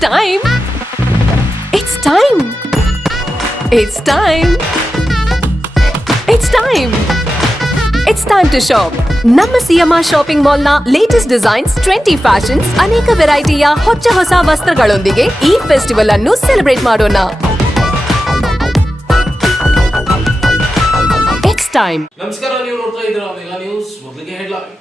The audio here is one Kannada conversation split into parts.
time. It's time. It's time. It's time. It's time to shop. ನಮ್ಮ ಸಿಎಂಆರ್ ಶಾಪಿಂಗ್ ಮಾಲ್ ನ ಲೇಟೆಸ್ಟ್ ಡಿಸೈನ್ಸ್, ಟ್ರೆಂಡಿ ಫ್ಯಾಷನ್ಸ್, ಅನೇಕ ವೆರೈಟಿಯ ಹೊಸ ವಸ್ತ್ರಗಳೊಂದಿಗೆ ಈ ಫೆಸ್ಟಿವಲ್ ಅನ್ನು ಸೆಲೆಬ್ರೇಟ್ ಮಾಡೋಣ. It's time. ನಮಸ್ಕಾರ, ನೀವು ನೋಡ್ತಾ ಇದ್ದೀರಾ ಮೆಗಾ ನ್ಯೂಸ್. ಮೊದಲಿಗೆ ಹೆಡ್ಲೈನ್ಸ್.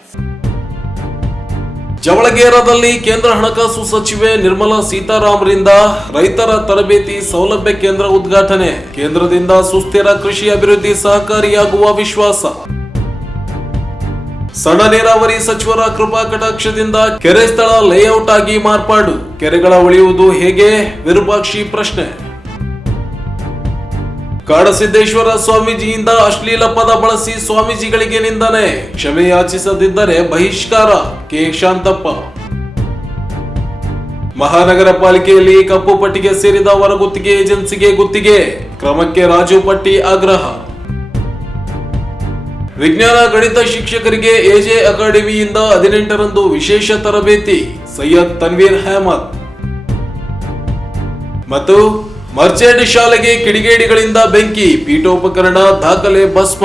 ಜವಳಗೇರದಲ್ಲಿ ಕೇಂದ್ರ ಹಣಕಾಸು ಸಚಿವೆ ನಿರ್ಮಲಾ ಸೀತಾರಾಮರಿಂದ ರೈತರ ತರಬೇತಿ ಸೌಲಭ್ಯ ಕೇಂದ್ರ ಉದ್ಘಾಟನೆ. ಕೇಂದ್ರದಿಂದ ಸುಸ್ಥಿರ ಕೃಷಿ ಅಭಿವೃದ್ಧಿ ಸಹಕಾರಿಯಾಗುವ ವಿಶ್ವಾಸ. ಸಣ್ಣ ನೀರಾವರಿ ಸಚಿವರ ಕೃಪಾ ಕಟಾಕ್ಷದಿಂದ ಕೆರೆ ಸ್ಥಳ ಲೇಔಟ್ ಆಗಿ ಮಾರ್ಪಾಡು. ಕೆರೆಗಳ ಉಳಿಯುವುದು ಹೇಗೆ? ವಿರೂಪಾಕ್ಷಿ ಪ್ರಶ್ನೆ. ಕಾಡಸಿದ್ದೇಶ್ವರ ಸ್ವಾಮೀಜಿಯಿಂದ ಅಶ್ಲೀಲ ಪದ ಬಳಸಿ ಸ್ವಾಮೀಜಿಗಳಿಗೆ ನಿಂದನೆ. ಕ್ಷಮೆ ಯಾಚಿಸದಿದ್ದರೆ ಬಹಿಷ್ಕಾರ. ಕೆ ಶಾಂತಪ್ಪ. ಮಹಾನಗರ ಪಾಲಿಕೆಯಲ್ಲಿ ಕಪ್ಪು ಪಟ್ಟಿಗೆ ಸೇರಿದ ಹೊರಗುತ್ತಿಗೆ ಏಜೆನ್ಸಿಗೆ ಗುತ್ತಿಗೆ. ಕ್ರಮಕ್ಕೆ ರಾಜು ಪಟ್ಟಿ ಆಗ್ರಹ. ವಿಜ್ಞಾನ ಗಣಿತ ಶಿಕ್ಷಕರಿಗೆ ಎಜೆ ಅಕಾಡೆಮಿಯಿಂದ 18ರಂದು ವಿಶೇಷ ತರಬೇತಿ. ಸೈಯದ್ ತನ್ವೀರ್ ಅಹಮದ್. ಮತ್ತು ಮರ್ಚೆಂಟ್ ಶಾಲೆಗೆ ಕಿಡಿಗೇಡಿಗಳಿಂದ ಬೆಂಕಿ. ಪೀಠೋಪಕರಣ, ದಾಖಲೆ ಭಸ್ಮ.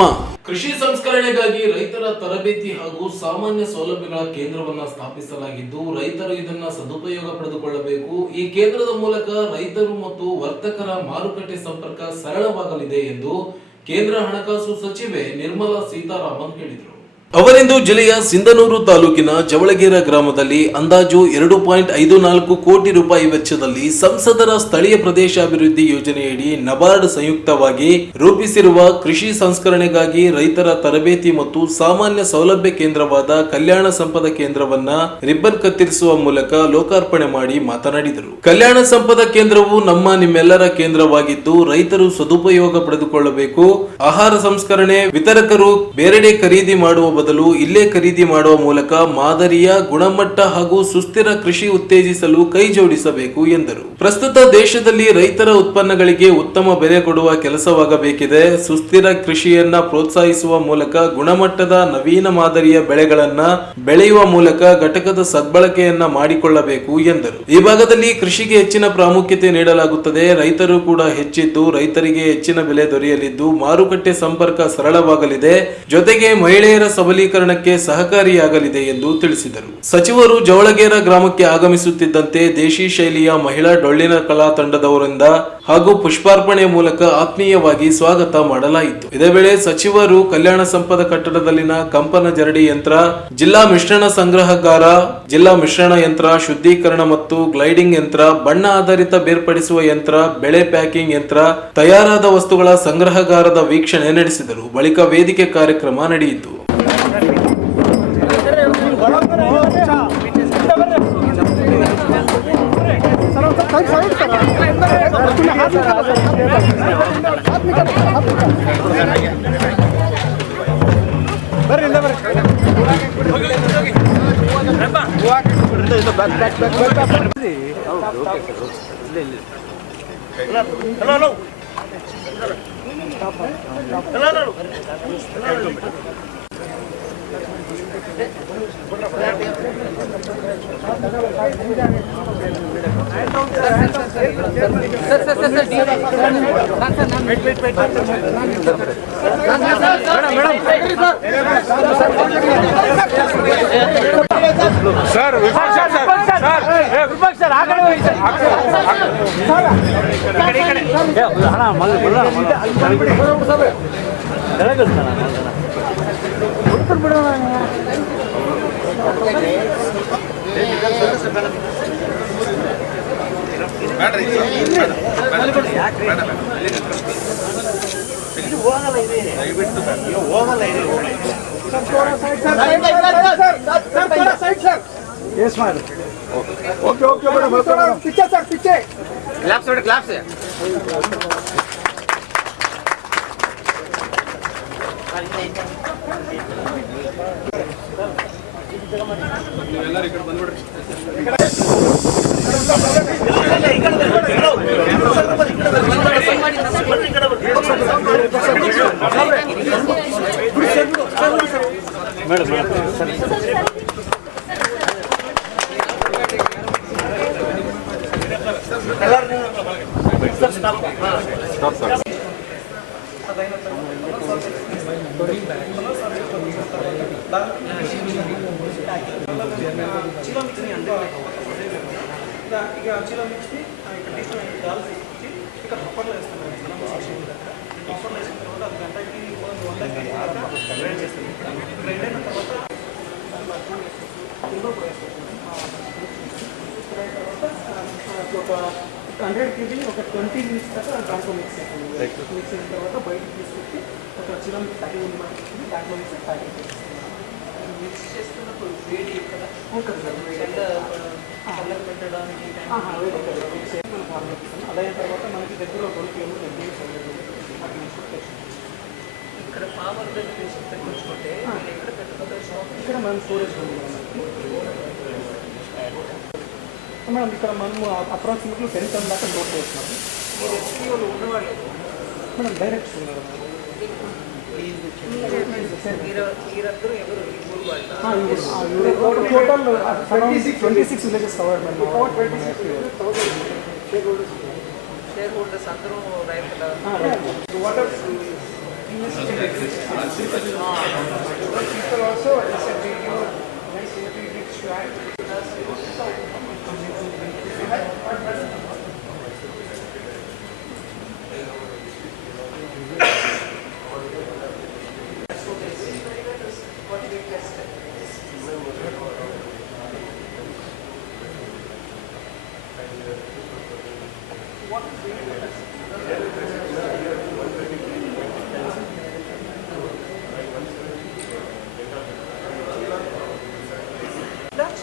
ಕೃಷಿ ಸಂಸ್ಕರಣೆಗಾಗಿ ರೈತರ ತರಬೇತಿ ಹಾಗೂ ಸಾಮಾನ್ಯ ಸೌಲಭ್ಯಗಳ ಕೇಂದ್ರವನ್ನ ಸ್ಥಾಪಿಸಲಾಗಿದ್ದು, ರೈತರು ಇದನ್ನ ಸದುಪಯೋಗ ಪಡೆದುಕೊಳ್ಳಬೇಕು. ಈ ಕೇಂದ್ರದ ಮೂಲಕ ರೈತರು ಮತ್ತು ವರ್ತಕರ ಮಾರುಕಟ್ಟೆ ಸಂಪರ್ಕ ಸರಳವಾಗಲಿದೆ ಎಂದು ಕೇಂದ್ರ ಹಣಕಾಸು ಸಚಿವೆ ನಿರ್ಮಲಾ ಸೀತಾರಾಮನ್ ಹೇಳಿದರು. ಅವರಿಂದು ಜಿಲ್ಲೆಯ ಸಿಂಧನೂರು ತಾಲೂಕಿನ ಜವಳಗೇರ ಗ್ರಾಮದಲ್ಲಿ ಅಂದಾಜು 2.54 ಕೋಟಿ ರೂಪಾಯಿ ವೆಚ್ಚದಲ್ಲಿ ಸಂಸದರ ಸ್ಥಳೀಯ ಪ್ರದೇಶ ಅಭಿವೃದ್ಧಿ ಯೋಜನೆಯಡಿ ನಬಾರ್ಡ್ ಸಂಯುಕ್ತವಾಗಿ ರೂಪಿಸಿರುವ ಕೃಷಿ ಸಂಸ್ಕರಣೆಗಾಗಿ ರೈತರ ತರಬೇತಿ ಮತ್ತು ಸಾಮಾನ್ಯ ಸೌಲಭ್ಯ ಕೇಂದ್ರವಾದ ಕಲ್ಯಾಣ ಸಂಪದ ಕೇಂದ್ರವನ್ನ ರಿಬ್ಬನ್ ಕತ್ತರಿಸುವ ಮೂಲಕ ಲೋಕಾರ್ಪಣೆ ಮಾಡಿ ಮಾತನಾಡಿದರು. ಕಲ್ಯಾಣ ಸಂಪದ ಕೇಂದ್ರವು ನಿಮ್ಮೆಲ್ಲರ ಕೇಂದ್ರವಾಗಿದ್ದು, ರೈತರು ಸದುಪಯೋಗ ಪಡೆದುಕೊಳ್ಳಬೇಕು. ಆಹಾರ ಸಂಸ್ಕರಣೆ ವಿತರಕರು ಬೇರೆಡೆ ಖರೀದಿ ಮಾಡುವ ಬದಲು ಇಲ್ಲೇ ಖರೀದಿ ಮಾಡುವ ಮೂಲಕ ಮಾದರಿಯ ಗುಣಮಟ್ಟ ಹಾಗೂ ಸುಸ್ಥಿರ ಕೃಷಿ ಉತ್ತೇಜಿಸಲು ಕೈ ಜೋಡಿಸಬೇಕು ಎಂದರು. ಪ್ರಸ್ತುತ ದೇಶದಲ್ಲಿ ರೈತರ ಉತ್ಪನ್ನಗಳಿಗೆ ಉತ್ತಮ ಬೆಲೆ ಕೊಡುವ ಕೆಲಸವಾಗಬೇಕಿದೆ. ಸುಸ್ಥಿರ ಕೃಷಿಯನ್ನ ಪ್ರೋತ್ಸಾಹಿಸುವ ಮೂಲಕ ಗುಣಮಟ್ಟದ ನವೀನ ಮಾದರಿಯ ಬೆಳೆಗಳನ್ನ ಬೆಳೆಯುವ ಮೂಲಕ ಘಟಕದ ಸದ್ಬಳಕೆಯನ್ನ ಮಾಡಿಕೊಳ್ಳಬೇಕು ಎಂದರು. ಈ ಭಾಗದಲ್ಲಿ ಕೃಷಿಗೆ ಹೆಚ್ಚಿನ ಪ್ರಾಮುಖ್ಯತೆ ನೀಡಲಾಗುತ್ತದೆ. ರೈತರು ಕೂಡ ಹೆಚ್ಚಿದ್ದು, ರೈತರಿಗೆ ಹೆಚ್ಚಿನ ಬೆಲೆ ದೊರೆಯಲಿದ್ದು, ಮಾರುಕಟ್ಟೆ ಸಂಪರ್ಕ ಸರಳವಾಗಲಿದೆ. ಜೊತೆಗೆ ಮಹಿಳೆಯರ ಸಬಲೀಕರಣಕ್ಕೆ ಸಹಕಾರಿಯಾಗಲಿದೆ ಎಂದು ತಿಳಿಸಿದರು. ಸಚಿವರು ಜವಳಗೇರ ಗ್ರಾಮಕ್ಕೆ ಆಗಮಿಸುತ್ತಿದ್ದಂತೆ ದೇಶಿ ಶೈಲಿಯ ಮಹಿಳಾ ಡೊಳ್ಳಿನ ಕಲಾ ತಂಡದವರಿಂದ ಹಾಗೂ ಪುಷ್ಪಾರ್ಪಣೆ ಮೂಲಕ ಆತ್ಮೀಯವಾಗಿ ಸ್ವಾಗತ ಮಾಡಲಾಯಿತು. ಇದೇ ವೇಳೆ ಸಚಿವರು ಕಲ್ಯಾಣ ಸಂಪದ ಕಟ್ಟಡದಲ್ಲಿನ ಕಂಪನ ಜರಡಿ ಯಂತ್ರ, ಜಿಲ್ಲಾ ಮಿಶ್ರಣ ಸಂಗ್ರಹಗಾರ, ಜಿಲ್ಲಾ ಮಿಶ್ರಣ ಯಂತ್ರ, ಶುದ್ಧೀಕರಣ ಮತ್ತು ಗ್ಲೈಡಿಂಗ್ ಯಂತ್ರ, ಬಣ್ಣ ಆಧಾರಿತ ಬೇರ್ಪಡಿಸುವ ಯಂತ್ರ, ಬೆಳೆ ಪ್ಯಾಕಿಂಗ್ ಯಂತ್ರ, ತಯಾರಾದ ವಸ್ತುಗಳ ಸಂಗ್ರಹಗಾರದ ವೀಕ್ಷಣೆ ನಡೆಸಿದರು. ಬಳಿಕ ವೇದಿಕೆ ಕಾರ್ಯಕ್ರಮ ನಡೆಯಿತು. Sir okay madam, Pichai sir, Pichai claps. ఒక 100 kg ఒక 20 minutes దాకా దాంట్లో మిక్స్ అవుతుంది. మిక్స్ అయిన తర్వాత బయటకు తీసుకొచ్చి ఒక చిన్న ప్యాకింగ్ ఉంది మనకి దాంట్లో వేసి ప్యాకింగ్ చేస్తాం. మిక్స్ చేస్తున్నప్పుడు వేడి ఇక్కడ ఉంటుంది సార్. చల్లగా పెట్టడానికి అదైన తర్వాత మనకి దగ్గర 1 కిలోమీటర్ ఇక్కడ ఫార్మర్ దగ్గర తెచ్చుకుంటే ఇక్కడ మనం స్టోరేజ్ మనం ఇక్కడ మనము అప్రాక్సిమేట్లీ 10 టన్ దాకా లోడ్ చేస్తున్నాము. Madam direct total 26 villages covered madam. Share holders అందరూ రైతుల people also said video nice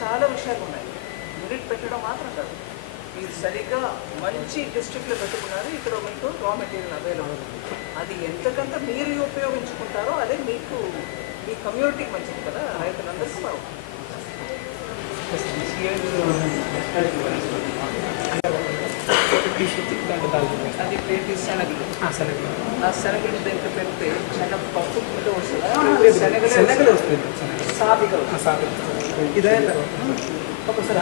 చాలా విషయాలు ఉన్నాయి. యూనిట్ పెట్టడం మాత్రం కాదు, మీరు సరిగ్గా మంచి డిస్ట్రిక్ట్లో పెట్టుకున్నారు. ఇక్కడ మీకు రా మెటీరియల్ అవైలబుల్. అది ఎంతకంత మీరు ఉపయోగించుకుంటారో అదే మీకు మీ కమ్యూనిటీకి మంచిది కదా, రైతులందరికీ బాగుంటుంది. అది పేరు శనగలు. ఆ శనగలు దగ్గర పెడితే శనగ పప్పు కింద వస్తుంది. శనగలు వస్తుంది, సాబిగలు ఇదే ఒకసారి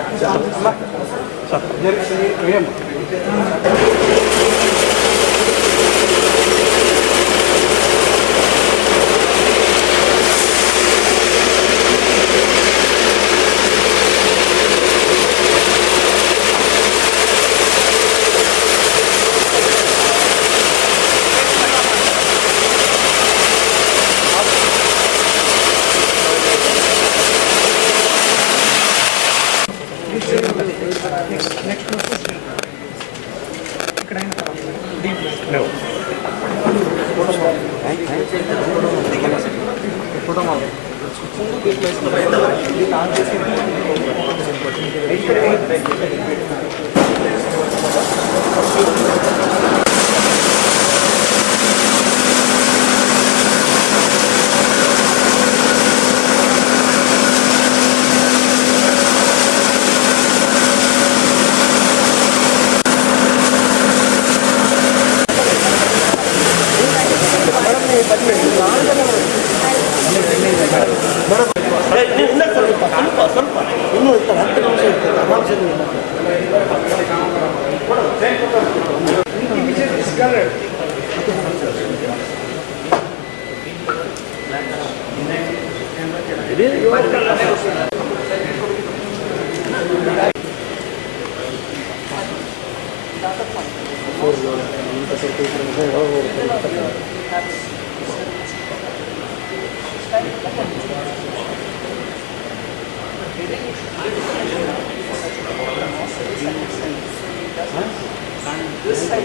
this side or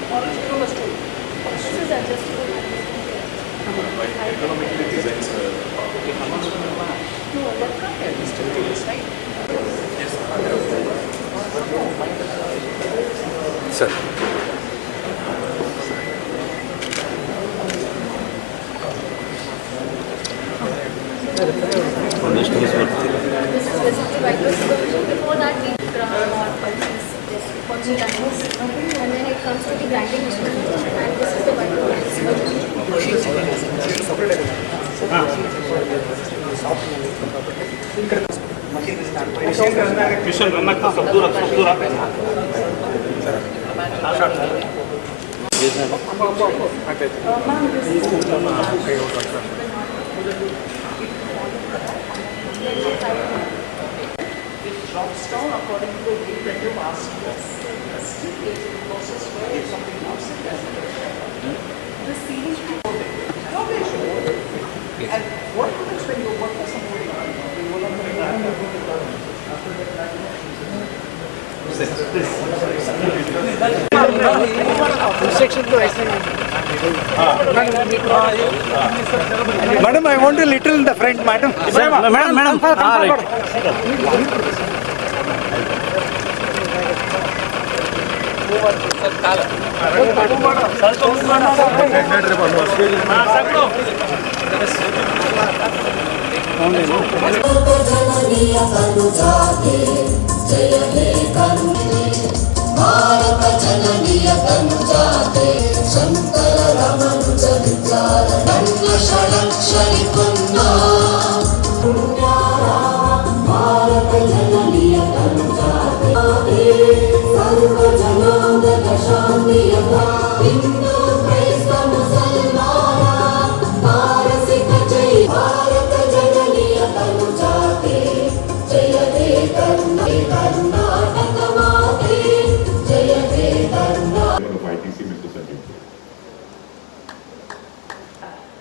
tomorrow this is adjustable. Economically designs No, that can't be adjustable, right? sir. This is receptive bypass supervision. Before that, we ground or pulses, just punching animals. And then it comes to the grinding machine. And this is the bypass Mission It drops down according to the weight that you've asked for. Still, it's a process where if something drops, it doesn't. The ceiling and what happens when you work for somebody? You no longer Madam, I want a little in the front, madam.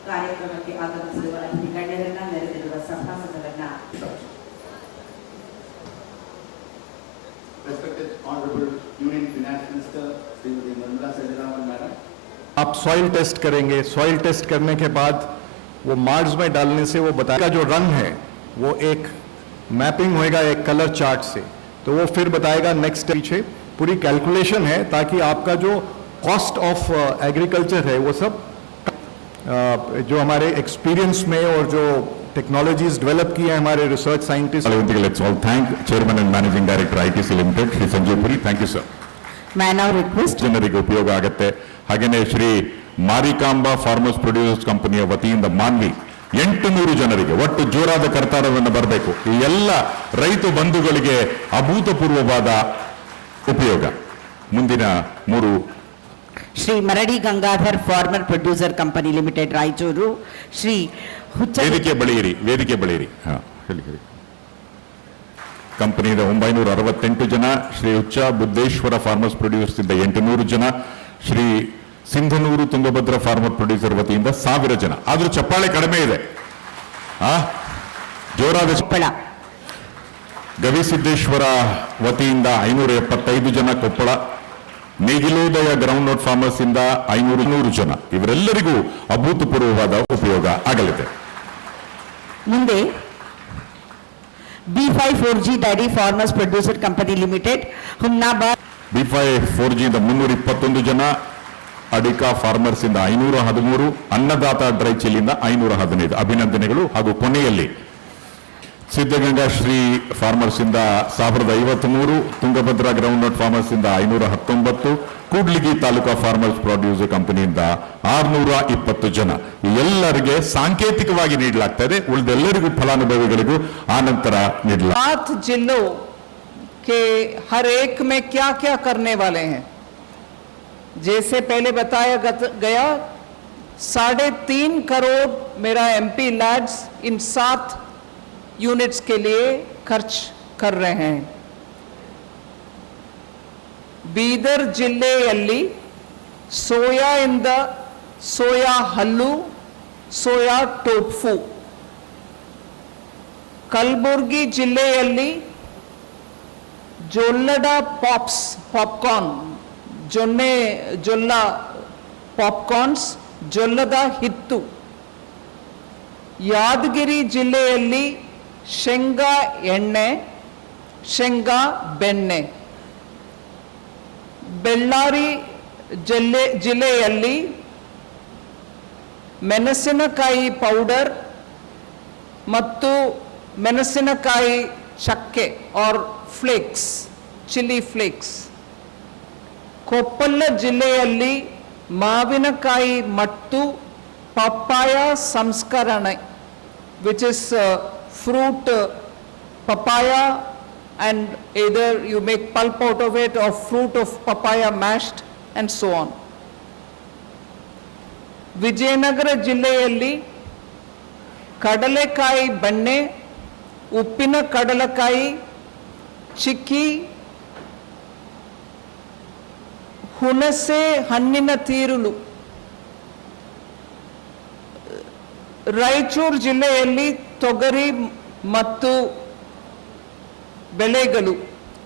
ಕಾರ್ಯಕ್ರಮಕ್ಕೆ ಆಗಮಿಸಿರುವ ಗಣ್ಯರನ್ನ ನೆರೆದಿರುವ ಸಭಾಸದರನ್ನ Respected Honorable Union Finance Minister Srimati Nirmala Sitharaman Madam. आप सॉइल टेस्ट करेंगे, सॉइल टेस्ट करने के बाद वो मार्क्स में डालने से वो बताएगा जो रंग है वो एक मैपिंग होएगा एक कलर चार्ट से, तो वो फिर बताएगा नेक्स्ट पीछे पूरी कैलकुलेशन है ताकि आपका जो कॉस्ट ऑफ एग्रीकल्चर है वो सब जो हमारे एक्सपीरियंस में और जो टेक्नोलॉजीज डेवलप की है हमारे research scientist. Let's all thank Chairman and Managing Director ITC Limited, Shri Sanjay Puri. Thank you, sir. may I now request ಜನರಿಗೆ ಉಪಯೋಗ ಆಗುತ್ತೆ. ಹಾಗೇನೆ ಶ್ರೀ ಮಾರಿಕಾಂಬಾ ಫಾರ್ಮರ್ಸ್ ಪ್ರೊಡ್ಯೂಸರ್ಸ್ ಕಂಪನಿಯ ವತಿಯಿಂದ ಮಾನ್ವಿ 800 ಜನರಿಗೆ ಒಟ್ಟು ಜೋರಾದ ಕರ್ತಾರವನ್ನು ಬರಬೇಕು. ಈ ಎಲ್ಲ ರೈತ ಬಂಧುಗಳಿಗೆ ಅಭೂತಪೂರ್ವವಾದ ಉಪಯೋಗ. ಮುಂದಿನ 3 Shri Maradi Gangadhar farmer producer company limited Raichur, Shri ಹುಚ್ಚ ವೇದಿಕೆ ಬಳಿಯಿರಿ. ಹೇಳಿ. ಕಂಪನಿಯಿಂದ 968 ಜನ, ಶ್ರೀ ಹುಚ್ಚ ಬುದ್ದೇಶ್ವರ ಫಾರ್ಮರ್ಸ್ ಪ್ರೊಡ್ಯೂಸರ್ಸ್ ಇಂದ 800 ಜನ, ಶ್ರೀ ಸಿಂಧನೂರು ತುಂಗಭದ್ರಾ ಫಾರ್ಮರ್ ಪ್ರೊಡ್ಯೂಸರ್ ವತಿಯಿಂದ 1000 ಜನ. ಆದ್ರೂ ಚಪ್ಪಾಳೆ ಕಡಿಮೆ ಇದೆ. ಜೋರಾದ ಕೊಪ್ಪಳ. ಗವಿಸಿದ್ದೇಶ್ವರ ವತಿಯಿಂದ 575 ಜನ ಕೊಪ್ಪಳ. ನೇಗಿಲೋದಯ ಗ್ರೌಂಡ್ ನೋಟ್ ಫಾರ್ಮರ್ಸ್ ಇಂದ 500 ಜನ. ಇವರೆಲ್ಲರಿಗೂ ಅಭೂತಪೂರ್ವವಾದ ಉಪಯೋಗ ಆಗಲಿದೆ. ಮುಂದೆ B5-4G dairy farmers producer company limited Humnabad. B5-4G ಇಂದ 321 ಜನ, ಅಡಿಕಾ ಫಾರ್ಮರ್ಸ್ ಇಂದ 513, ಅನ್ನದಾತ ಡ್ರೈ ಚಿಲ್ಲಿಂದ 515 ಅಭಿನಂದನೆಗಳು. ಹಾಗೂ ಕೊನೆಯಲ್ಲಿ ಸಿದ್ಧಗಂಗಾ ಶ್ರೀ ಫಾರ್ಮರ್ಸ್ ಇಂದ 1053, ತುಂಗಭದ್ರಾ ಗ್ರೌಂಡ್ ನೋಟ್ ಫಾರ್ಮರ್ಸ್ ಇಂದ 519, ಕೂಡ್ಲಿಗಿ ತಾಲೂಕಾ ಫಾರ್ಮರ್ಸ್ ಪ್ರೊಡ್ಯೂಸರ್ ಕಂಪನಿಯಿಂದ 620 ಜನ. ಎಲ್ಲರಿಗೆ ಸಾಂಕೇತಿಕವಾಗಿ ನೀಡಲಾಗ್ತಾ ಇದೆ. ಉಳಿದೆಲ್ಲರಿಗೂ ಫಲಾನುಭವಿಗಳಿಗೂ ಆನಂತರ ನೀಡಲಾಗ್ತದೆ. 7 जिलों के हर एक में क्या क्या करने वाले हैं, जैसे पहले बताया गया 3.5 करोड़ मेरा MP लैड्स इन 7 यूनिट्स के लिए खर्च कर रहे हैं. ಬೀದರ್ ಜಿಲ್ಲೆಯಲ್ಲಿ ಸೋಯಾಯಿಂದ ಸೋಯಾ ಹಲ್ಲು, ಸೋಯಾ ಟೋಫು. ಕಲಬುರ್ಗಿ ಜಿಲ್ಲೆಯಲ್ಲಿ ಜೊಲ್ಲಡ ಪಾಪ್ಕಾರ್ನ್, ಜೊಲ್ಲ ಪಾಪ್ಕಾರ್ನ್ಸ್, ಜೊಲ್ಲದ ಹಿತ್ತು. ಯಾದಗಿರಿ ಜಿಲ್ಲೆಯಲ್ಲಿ ಶೇಂಗಾ ಎಣ್ಣೆ, ಶೇಂಗಾ ಬೆಣ್ಣೆ. ಬೆಳ್ಳಾರಿ ಜಿಲ್ಲೆಯಲ್ಲಿ ಮೆಣಸಿನಕಾಯಿ ಪೌಡರ್ ಮತ್ತು ಮೆಣಸಿನಕಾಯಿ ಚಕ್ಕೆ or flakes, chilli flakes. Koppal ಜಿಲ್ಲೆಯಲ್ಲಿ ಮಾವಿನಕಾಯಿ ಮತ್ತು ಪಪ್ಪಾಯ ಸಂಸ್ಕರಣೆ, which is fruit papaya and either you make pulp out of it or fruit of papaya mashed and so on. Vijayanagara ಜಿಲ್ಲೆಯಲ್ಲಿ ಕಡಲೆಕಾಯಿ ಬೆಣ್ಣೆ, ಉಪ್ಪಿನ ಕಡಲೆಕಾಯಿ, ಚಿಕ್ಕಿ, ಹುಣಸೆ ಹಣ್ಣಿನ ತೀರುಳು. ರಾಯಚೂರು ಜಿಲ್ಲೆಯಲ್ಲಿ ತೊಗರಿ ಮತ್ತು ಬೆಳೆಗಳು,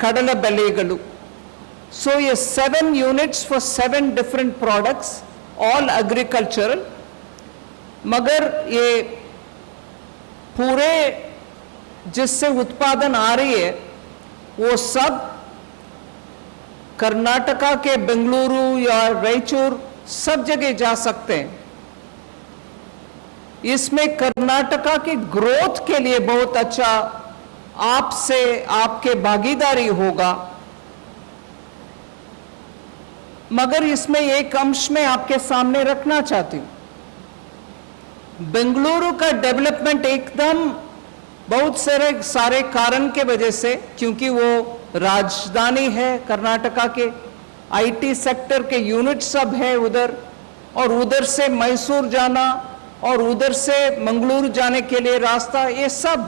ಕಡಲೆ ಬೆಳೆಗಳು. So yes, 7 units for 7 different products, all agricultural. मगर ये पूरे जिससे उत्पादन आ रही है वो सब कर्नाटका के बेंगलुरु या रायचूर सब जगह जा सकते हैं. इसमें कर्नाटका की ग्रोथ के लिए बहुत अच्छा आपसे आपके भागीदारी होगा. मगर इसमें एक अंश में आपके सामने रखना चाहती हूं. बेंगलुरु का डेवलपमेंट एकदम बहुत सारे कारण के वजह से, क्योंकि वो राजधानी है कर्नाटका के, आईटी सेक्टर के यूनिट सब है उधर, और उधर से मैसूर जाना और उधर से मंगलुरु जाने के लिए रास्ता, ये सब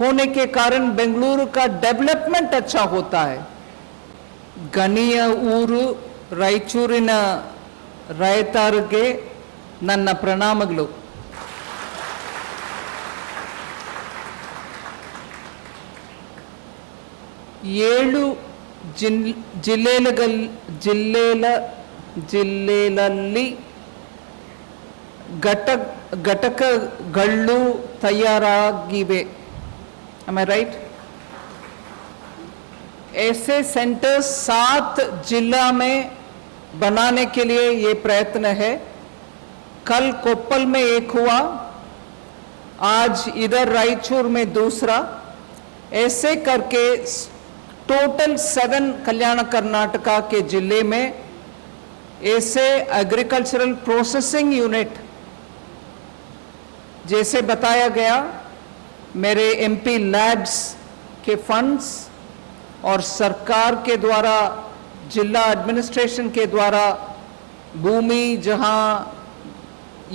होने के कारण बेंगलुरु का डेवलपमेंट अच्छा होता है. ಗಣಿಯ ಊರು ರಾಯಚೂರಿನ ರೈತರಿಗೆ ನನ್ನ ಪ್ರಣಾಮಗಳು. ಏಳು ಜಿಲ್ಲೆಗಳಲ್ಲಿ ಘಟಕಗಳು ತಯಾರಾಗಿವೆ. Am I right? ऐसे सेंटर्स 7 जिला में बनाने के लिए ये प्रयत्न है. कल कोप्पल में एक हुआ, आज इधर रायचूर में दूसरा. ऐसे करके टोटल 7 कल्याण कर्नाटका के जिले में ऐसे एग्रीकल्चरल प्रोसेसिंग यूनिट, जैसे बताया गया, मेरे एमपी लैब्स के फंड्स और सरकार के द्वारा, जिला एडमिनिस्ट्रेशन के द्वारा भूमि जहां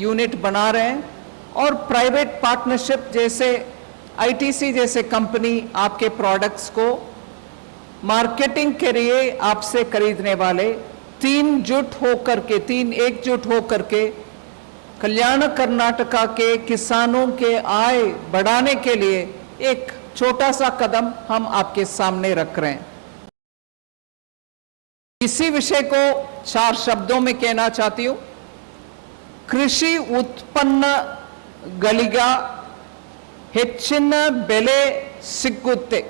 यूनिट बना रहे हैं, और प्राइवेट पार्टनरशिप जैसे आईटीसी जैसे कंपनी आपके प्रोडक्ट्स को मार्केटिंग के लिए आपसे खरीदने वाले तीन एकजुट होकर के कल्याण कर्नाटका के किसानों के आय बढ़ाने के लिए एक छोटा सा कदम हम आपके सामने रख रहे हैं. इसी विषय को 4 शब्दों में कहना चाहती हूं. कृषि उत्पन्नಗಳಿಗ ಹೆಚ್ಚಿನ ಬೆಲೆ ಸಿಗುತ್ತೆ.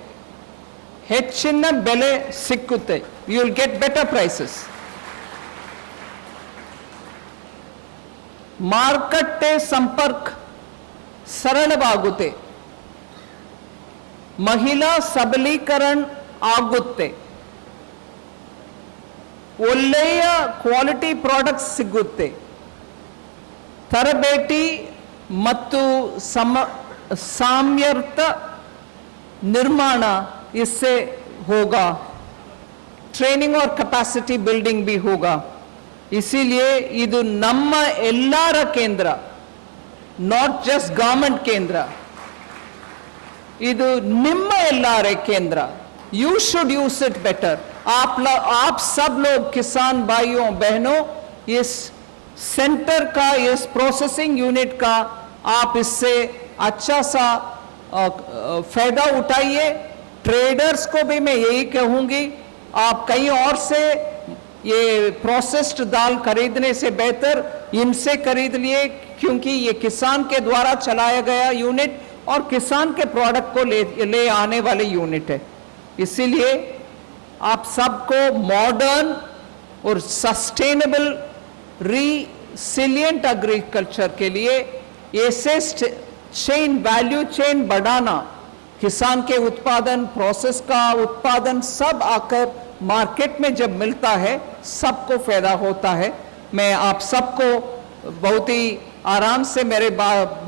You will get better prices. ಮಾರುಕಟ್ಟೆ ಸಂಪರ್ಕ ಸರಳವಾಗುತ್ತೆ. ಮಹಿಳಾ ಸಬಲೀಕರಣ ಆಗುತ್ತೆ. ಒಳ್ಳೆಯ ಕ್ವಾಲಿಟಿ ಪ್ರಾಡಕ್ಟ್ಸ್ ಸಿಗುತ್ತೆ. ತರಬೇತಿ ಮತ್ತು ಸಾಮರ್ಥ್ಯ निर्माण इससे होगा. ट्रेनिंग और कैपेसिटी बिल्डिंग भी होगा. इसीलिए ಇದು ನಮ್ಮ ಎಲ್ಲರ ಕೇಂದ್ರ, ನಾಟ್ ಜಸ್ಟ್ ಗವರ್ನಮೆಂಟ್ ಕೇಂದ್ರ, ಇದು ನಿಮ್ಮ ಎಲ್ಲರ ಕೇಂದ್ರ. You should use it better. आप सब लोग किसान भाइयों बहनों, इस सेंटर का, इस प्रोसेसिंग यूनिट का आप इससे अच्छा सा फायदा उठाइए. ट्रेडर्स को भी मैं यही कहूंगी, आप कहीं और से ये प्रोसेस्ड दाल खरीदने से बेहतर इनसे खरीद लिए, क्योंकि ये किसान के द्वारा चलाया गया यूनिट और किसान के प्रोडक्ट को ले आने वाले यूनिट है. इसीलिए आप सबको मॉडर्न और सस्टेनेबल रिसिलिएंट एग्रीकल्चर के लिए ऐसे वैल्यू चेन बढ़ाना, किसान के उत्पादन, प्रोसेस का उत्पादन सब आकर मार्केट में जब मिलता है सबको फायदा होता है. मैं आप सबको बहुत ही आराम से मेरे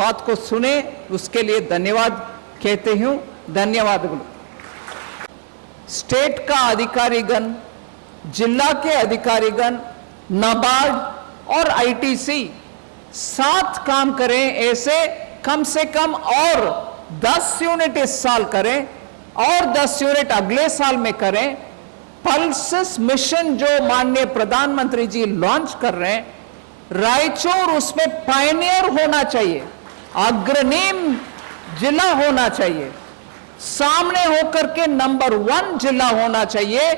बात को सुने उसके लिए धन्यवाद कहते हूँ. धन्यवाद. स्टेट का अधिकारीगण, जिला के अधिकारीगण, नाबार्ड और आईटीसी साथ काम करें। ऐसे कम से कम और 10 यूनिट इस साल करें और 10 यूनिट अगले साल में करें। पल्सेस मिशन जो माननीय प्रधानमंत्री जी लॉन्च कर रहे हैं, रायचूर उसमें पायनियर होना चाहिए, अग्रणी जिला होना चाहिए, सामने होकर के नंबर 1 जिला होना चाहिए,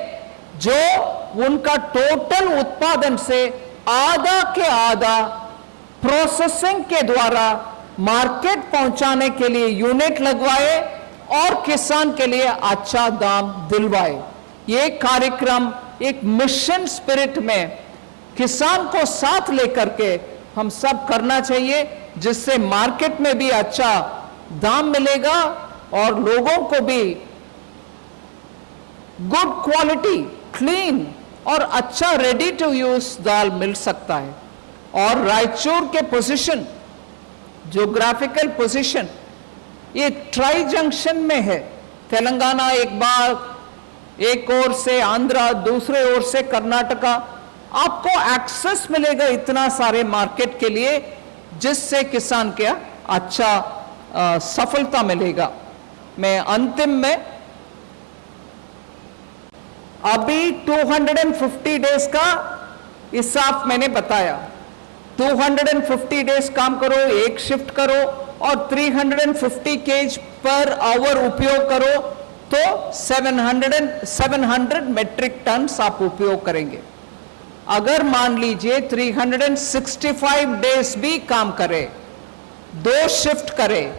जो उनका टोटल उत्पादन से आधा के आधा प्रोसेसिंग के द्वारा मार्केट पहुंचाने के लिए यूनिट लगवाए और किसान के लिए अच्छा दाम दिलवाए। ये कार्यक्रम एक मिशन स्पिरिट में किसान को साथ लेकर के हम सब करना चाहिए, जिससे मार्केट में भी अच्छा दाम मिलेगा और लोगों को भी गुड क्वालिटी, क्लीन और अच्छा रेडी टू यूज दाल मिल सकता है। और रायचूर के पोजीशन, ज्योग्राफिकल पोजीशन, ये ट्राई जंक्शन में है। तेलंगाना एक बार, एक ओर से आंध्रा, दूसरे ओर से कर्नाटका, आपको एक्सेस मिलेगा इतना सारे मार्केट के लिए, जिससे किसान के अच्छा सफलता मिलेगा। मैं अंतिम में अभी 250 डेज का हिसाब मैंने बताया। 250 डेज काम करो, एक शिफ्ट करो और 350 kg पर आवर उपयोग करो तो 700 मेट्रिक टन आप उपयोग करेंगे। अगर मान लीजिए 365 डेज भी काम करें, 2 शिफ्ट करें,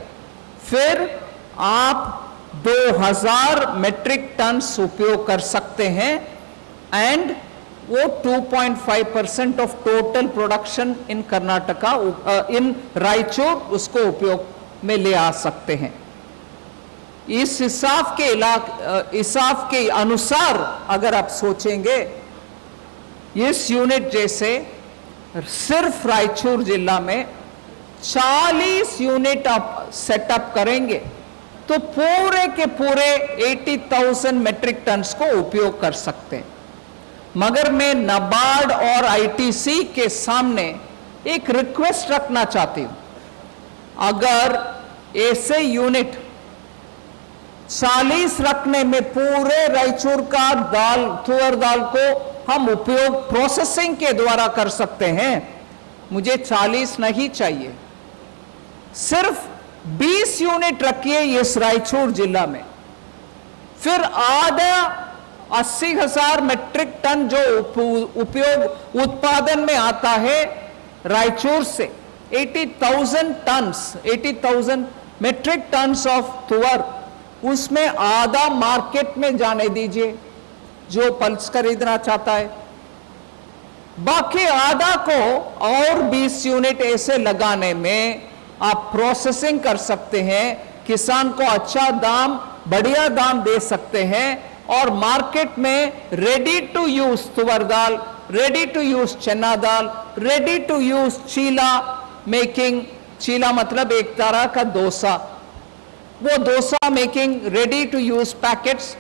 फिर आप 2000 मेट्रिक टन उपयोग कर सकते हैं एंड वो 2.5% of total production in Karnataka, in Raichur उसको उपयोग में ले आ सकते हैं। इस हिसाब के अनुसार अगर आप सोचेंगे, इस यूनिट जैसे सिर्फ रायचूर जिला में 40 यूनिट आप सेटअप करेंगे तो पूरे के पूरे 80,000 मेट्रिक टन को उपयोग कर सकते हैं। मगर मैं नाबार्ड और आईटीसी के सामने एक रिक्वेस्ट रखना चाहती हूं, अगर ऐसे यूनिट 40 रखने में पूरे रायचूर का दाल, तुअर दाल को हम उपयोग प्रोसेसिंग के द्वारा कर सकते हैं, मुझे 40 नहीं चाहिए, सिर्फ 20 यूनिट रखिए इस रायचूर जिला में। फिर आधा 80,000 मेट्रिक टन जो उपयोग उत्पादन में आता है रायचूर से, 80,000 मेट्रिक टन्स ऑफ तुअर, उसमें आधा मार्केट में जाने दीजिए जो पल्स खरीदना चाहता है, बाकी आधा को और 20 यूनिट ऐसे लगाने में आप प्रोसेसिंग कर सकते हैं, किसान को अच्छा दाम, बढ़िया दाम दे सकते हैं और मार्केट में रेडी टू यूज तुअर दाल, ready to use chana dal, ready to use cheela making, cheela मतलब एक तरह का डोसा, वो dosa making, ready to use packets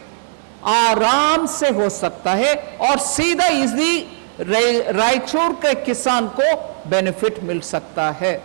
आराम से हो सकता है और सीधा इजी रायचूर के किसान को बेनिफिट मिल सकता है।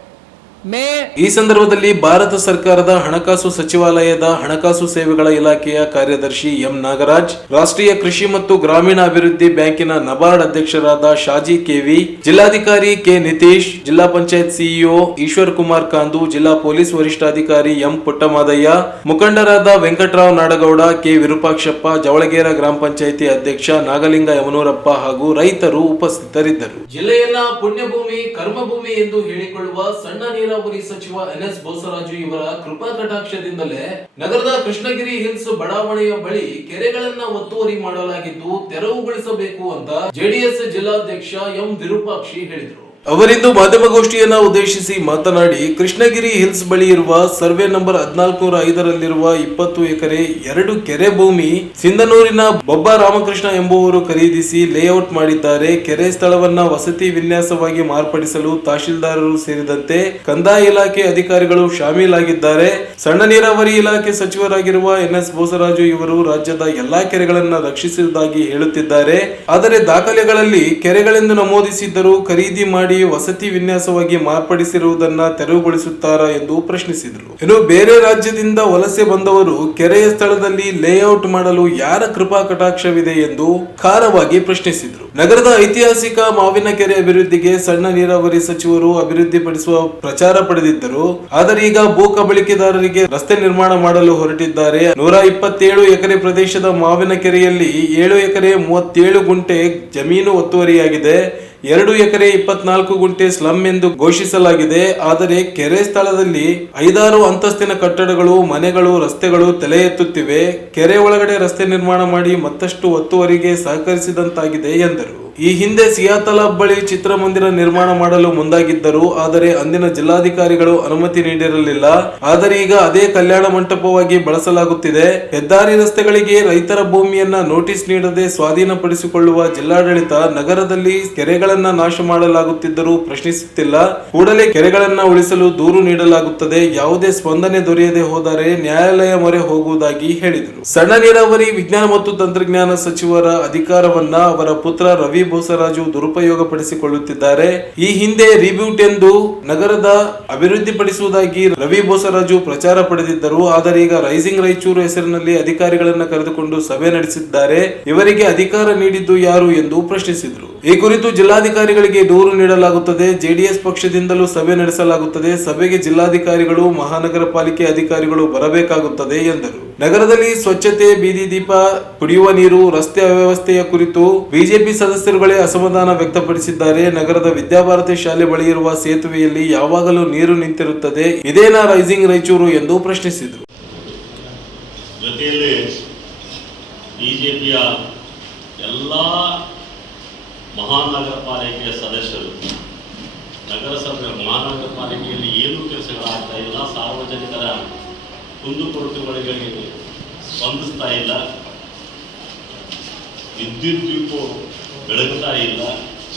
ಈ ಸಂದರ್ಭದಲ್ಲಿ ಭಾರತ ಸರ್ಕಾರದ ಹಣಕಾಸು ಸಚಿವಾಲಯದ ಹಣಕಾಸು ಸೇವೆಗಳ ಇಲಾಖೆಯ ಕಾರ್ಯದರ್ಶಿ ಎಂ ನಾಗರಾಜ್, ರಾಷ್ಟ್ರೀಯ ಕೃಷಿ ಮತ್ತು ಗ್ರಾಮೀಣ ಅಭಿವೃದ್ಧಿ ಬ್ಯಾಂಕಿನ ನಬಾರ್ಡ್ ಅಧ್ಯಕ್ಷರಾದ ಶಾಜಿ ಕೆವಿ, ಜಿಲ್ಲಾಧಿಕಾರಿ ಕೆ ನಿತೀಶ್, ಜಿಲ್ಲಾ ಪಂಚಾಯತ್ ಸಿಇಒ ಈಶ್ವರ್ ಕುಮಾರ್ ಕಾಂದು, ಜಿಲ್ಲಾ ಪೊಲೀಸ್ ವರಿಷ್ಠಾಧಿಕಾರಿ ಎಂ ಪುಟ್ಟಮಾದಯ್ಯ, ಮುಖಂಡರಾದ ವೆಂಕಟರಾವ್ ನಾಡಗೌಡ, ಕೆ ವಿರೂಪಾಕ್ಷಪ್ಪ, ಜವಳಗೇರ ಗ್ರಾಮ ಪಂಚಾಯಿತಿ ಅಧ್ಯಕ್ಷ ನಾಗಲಿಂಗ ಯಮನೂರಪ್ಪ ಹಾಗೂ ರೈತರು ಉಪಸ್ಥಿತರಿದ್ದರು. ಜಿಲ್ಲೆಯನ್ನ ಪುಣ್ಯಭೂಮಿ, ಕರ್ಮಭೂಮಿ ಎಂದು ಹೇಳಿಕೊಳ್ಳುವ ಸಣ್ಣ ನೀರಾವರಿ ಸಚಿವ ಎನ್ಎಸ್ ಬೋಸರಾಜು ಇವರ ಕೃಪಾ ಕಟಾಕ್ಷದಿಂದಲೇ ನಗರದ ಕೃಷ್ಣಗಿರಿ ಹಿಲ್ಸ್ ಬಡಾವಣೆಯ ಬಳಿ ಕೆರೆಗಳನ್ನ ಒತ್ತುವರಿ ಮಾಡಲಾಗಿದ್ದು ತೆರವುಗೊಳಿಸಬೇಕು ಅಂತ ಜೆಡಿಎಸ್ ಜಿಲ್ಲಾಧ್ಯಕ್ಷ ಎಂ ವಿರೂಪಾಕ್ಷಿ ಹೇಳಿದರು. ಅವರಿಂದು ಮಾಧ್ಯಮಗೋಷ್ಠಿಯನ್ನ ಉದ್ದೇಶಿಸಿ ಮಾತನಾಡಿ, ಕೃಷ್ಣಗಿರಿ ಹಿಲ್ಸ್ ಬಳಿ ಇರುವ ಸರ್ವೆ ನಂಬರ್ 1405ರಲ್ಲಿರುವ 20 ಎಕರೆ 2 ಕೆರೆ ಭೂಮಿ ಸಿಂಧನೂರಿನ ಬೊಬ್ಬ ರಾಮಕೃಷ್ಣ ಎಂಬುವರು ಖರೀದಿಸಿ ಲೇಔಟ್ ಮಾಡಿದ್ದಾರೆ. ಕೆರೆ ಸ್ಥಳವನ್ನ ವಸತಿ ವಿನ್ಯಾಸವಾಗಿ ಮಾರ್ಪಡಿಸಲು ತಹಶೀಲ್ದಾರರು ಸೇರಿದಂತೆ ಕಂದಾಯ ಇಲಾಖೆ ಅಧಿಕಾರಿಗಳು ಶಾಮೀಲಾಗಿದ್ದಾರೆ. ಸಣ್ಣ ನೀರಾವರಿ ಇಲಾಖೆ ಸಚಿವರಾಗಿರುವ NS ಬೋಸರಾಜು ಇವರು ರಾಜ್ಯದ ಎಲ್ಲಾ ಕೆರೆಗಳನ್ನ ರಕ್ಷಿಸುವುದಾಗಿ ಹೇಳುತ್ತಿದ್ದಾರೆ. ಆದರೆ ದಾಖಲೆಗಳಲ್ಲಿ ಕೆರೆಗಳೆಂದು ನಮೂದಿಸಿದ್ದರೂ ಖರೀದಿ ಮಾಡಿ ವಸತಿ ವಿನ್ಯಾಸವಾಗಿ ಮಾರ್ಪಡಿಸಿರುವುದನ್ನ ತೆರವುಗೊಳಿಸುತ್ತಾರಾ ಎಂದು ಪ್ರಶ್ನಿಸಿದರು. ಇನ್ನು ಬೇರೆ ರಾಜ್ಯದಿಂದ ವಲಸೆ ಬಂದವರು ಕೆರೆಯ ಸ್ಥಳದಲ್ಲಿ ಲೇಔಟ್ ಮಾಡಲು ಯಾರ ಕೃಪಾ ಕಟಾಕ್ಷವಿದೆ ಎಂದು ಖಾರವಾಗಿ ಪ್ರಶ್ನಿಸಿದರು. ನಗರದ ಐತಿಹಾಸಿಕ ಮಾವಿನ ಕೆರೆ ಅಭಿವೃದ್ಧಿಗೆ ಸಣ್ಣ ನೀರಾವರಿ ಸಚಿವರು ಅಭಿವೃದ್ಧಿಪಡಿಸುವ ಪ್ರಚಾರ ಪಡೆದಿದ್ದರು. ಆದರೆ ಈಗ ಭೂ ಕಬಳಿಕೆದಾರರಿಗೆ ರಸ್ತೆ ನಿರ್ಮಾಣ ಮಾಡಲು ಹೊರಟಿದ್ದಾರೆ. 127 ಎಕರೆ ಪ್ರದೇಶದ ಮಾವಿನ ಕೆರೆಯಲ್ಲಿ 7 ಎಕರೆ 37 ಗುಂಟೆ ಜಮೀನು ಒತ್ತುವರಿಯಾಗಿದೆ. 2 ಎಕರೆ 24 ಗುಂಟೆ ಸ್ಲಂ ಎಂದು ಘೋಷಿಸಲಾಗಿದೆ. ಆದರೆ ಕೆರೆ ಸ್ಥಳದಲ್ಲಿ 5-6 ಅಂತಸ್ತಿನ ಕಟ್ಟಡಗಳು, ಮನೆಗಳು, ರಸ್ತೆಗಳು ತಲೆ ಎತ್ತುತ್ತಿವೆ. ಕೆರೆ ಒಳಗಡೆ ರಸ್ತೆ ನಿರ್ಮಾಣ ಮಾಡಿ ಮತ್ತಷ್ಟು ಒತ್ತುವರಿಗೆ ಸಹಕರಿಸಿದಂತಾಗಿದೆ ಎಂದರು. ಈ ಹಿಂದೆ ಸಿಯಾತಲಾಬ್ ಬಳಿ ಚಿತ್ರಮಂದಿರ ನಿರ್ಮಾಣ ಮಾಡಲು ಮುಂದಾಗಿದ್ದರು. ಆದರೆ ಅಂದಿನ ಜಿಲ್ಲಾಧಿಕಾರಿಗಳು ಅನುಮತಿ ನೀಡಿರಲಿಲ್ಲ. ಆದರೆ ಈಗ ಅದೇ ಕಲ್ಯಾಣ ಮಂಟಪವಾಗಿ ಬಳಸಲಾಗುತ್ತಿದೆ. ಹೆದ್ದಾರಿ ರಸ್ತೆಗಳಿಗೆ ರೈತರ ಭೂಮಿಯನ್ನ ನೋಟಿಸ್ ನೀಡದೆ ಸ್ವಾಧೀನಪಡಿಸಿಕೊಳ್ಳುವ ಜಿಲ್ಲಾಡಳಿತ ನಗರದಲ್ಲಿ ಕೆರೆಗಳನ್ನ ನಾಶ ಮಾಡಲಾಗುತ್ತಿದ್ದರೂ ಪ್ರಶ್ನಿಸುತ್ತಿಲ್ಲ. ಕೂಡಲೇ ಕೆರೆಗಳನ್ನ ಉಳಿಸಲು ದೂರು ನೀಡಲಾಗುತ್ತದೆ. ಯಾವುದೇ ಸ್ಪಂದನೆ ದೊರೆಯದೆ ಹೋದರೆ ನ್ಯಾಯಾಲಯ ಮೊರೆ ಹೋಗುವುದಾಗಿ ಹೇಳಿದರು. ಸಣ್ಣ ನೀರಾವರಿ, ವಿಜ್ಞಾನ ಮತ್ತು ತಂತ್ರಜ್ಞಾನ ಸಚಿವರ ಅಧಿಕಾರವನ್ನ ಅವರ ಪುತ್ರ ರವಿ ಬೋಸರಾಜು ದುರುಪಯೋಗ ಪಡಿಸಿಕೊಳ್ಳುತ್ತಿದ್ದಾರೆ. ಈ ಹಿಂದೆ ರಿಬ್ಯೂಟ್ ಎಂದು ನಗರದ ಅಭಿವೃದ್ಧಿಪಡಿಸುವುದಾಗಿ ರವಿ ಬೋಸರಾಜು ಪ್ರಚಾರ ಪಡೆದಿದ್ದರು. ಆದರೆ ಈಗ ರೈಸಿಂಗ್ ರಾಯಚೂರು ಹೆಸರಿನಲ್ಲಿ ಅಧಿಕಾರಿಗಳನ್ನ ಕರೆದುಕೊಂಡು ಸಭೆ ನಡೆಸಿದ್ದಾರೆ. ಇವರಿಗೆ ಅಧಿಕಾರ ನೀಡಿದ್ದು ಯಾರು ಎಂದು ಪ್ರಶ್ನಿಸಿದರು. ಈ ಕುರಿತು ಜಿಲ್ಲಾಧಿಕಾರಿಗಳಿಗೆ ದೂರು ನೀಡಲಾಗುತ್ತದೆ. JDS ಪಕ್ಷದಿಂದಲೂ ಸಭೆ ನಡೆಸಲಾಗುತ್ತದೆ. ಸಭೆಗೆ ಜಿಲ್ಲಾಧಿಕಾರಿಗಳು, ಮಹಾನಗರ ಪಾಲಿಕೆ ಅಧಿಕಾರಿಗಳು ಬರಬೇಕಾಗುತ್ತದೆ ಎಂದರು. ನಗರದಲ್ಲಿ ಸ್ವಚ್ಛತೆ, ಬೀದಿ ದೀಪ, ಕುಡಿಯುವ ನೀರು, ರಸ್ತೆ ಅವ್ಯವಸ್ಥೆಯ ಕುರಿತು ಬಿಜೆಪಿ ಸದಸ್ಯರುಗಳೇ ಅಸಮಾಧಾನ ವ್ಯಕ್ತಪಡಿಸಿದ್ದಾರೆ. ನಗರದ ವಿದ್ಯಾಭಾರತಿ ಶಾಲೆ ಬಳಿ ಇರುವ ಸೇತುವೆಯಲ್ಲಿ ಯಾವಾಗಲೂ ನೀರು ನಿಂತಿರುತ್ತದೆ. ಇದೇನಾ ರೈಸಿಂಗ್ ರಾಯಚೂರು ಎಂದು ಪ್ರಶ್ನಿಸಿದರು. ಜೊತೆಯಲ್ಲಿ ಬಿಜೆಪಿಯ ಎಲ್ಲ ಮಹಾನಗರ ಪಾಲಿಕೆಯ ಸದಸ್ಯರು ನಗರಸಭೆ ಮಹಾನಗರ ಪಾಲಿಕೆಯಲ್ಲಿ ಏನೂ ಕೆಲಸಗಳಾಗ್ತಾ ಇಲ್ಲ. ಸಾರ್ವಜನಿಕರ ಕುಂದುಕೊರತೆಗಳಿಗೆ ಸ್ಪಂದಿಸ್ತಾ ಇಲ್ಲ. ವಿದ್ಯುತ್ ದೀಪ ಬೆಳಗ್ತಾ ಇಲ್ಲ.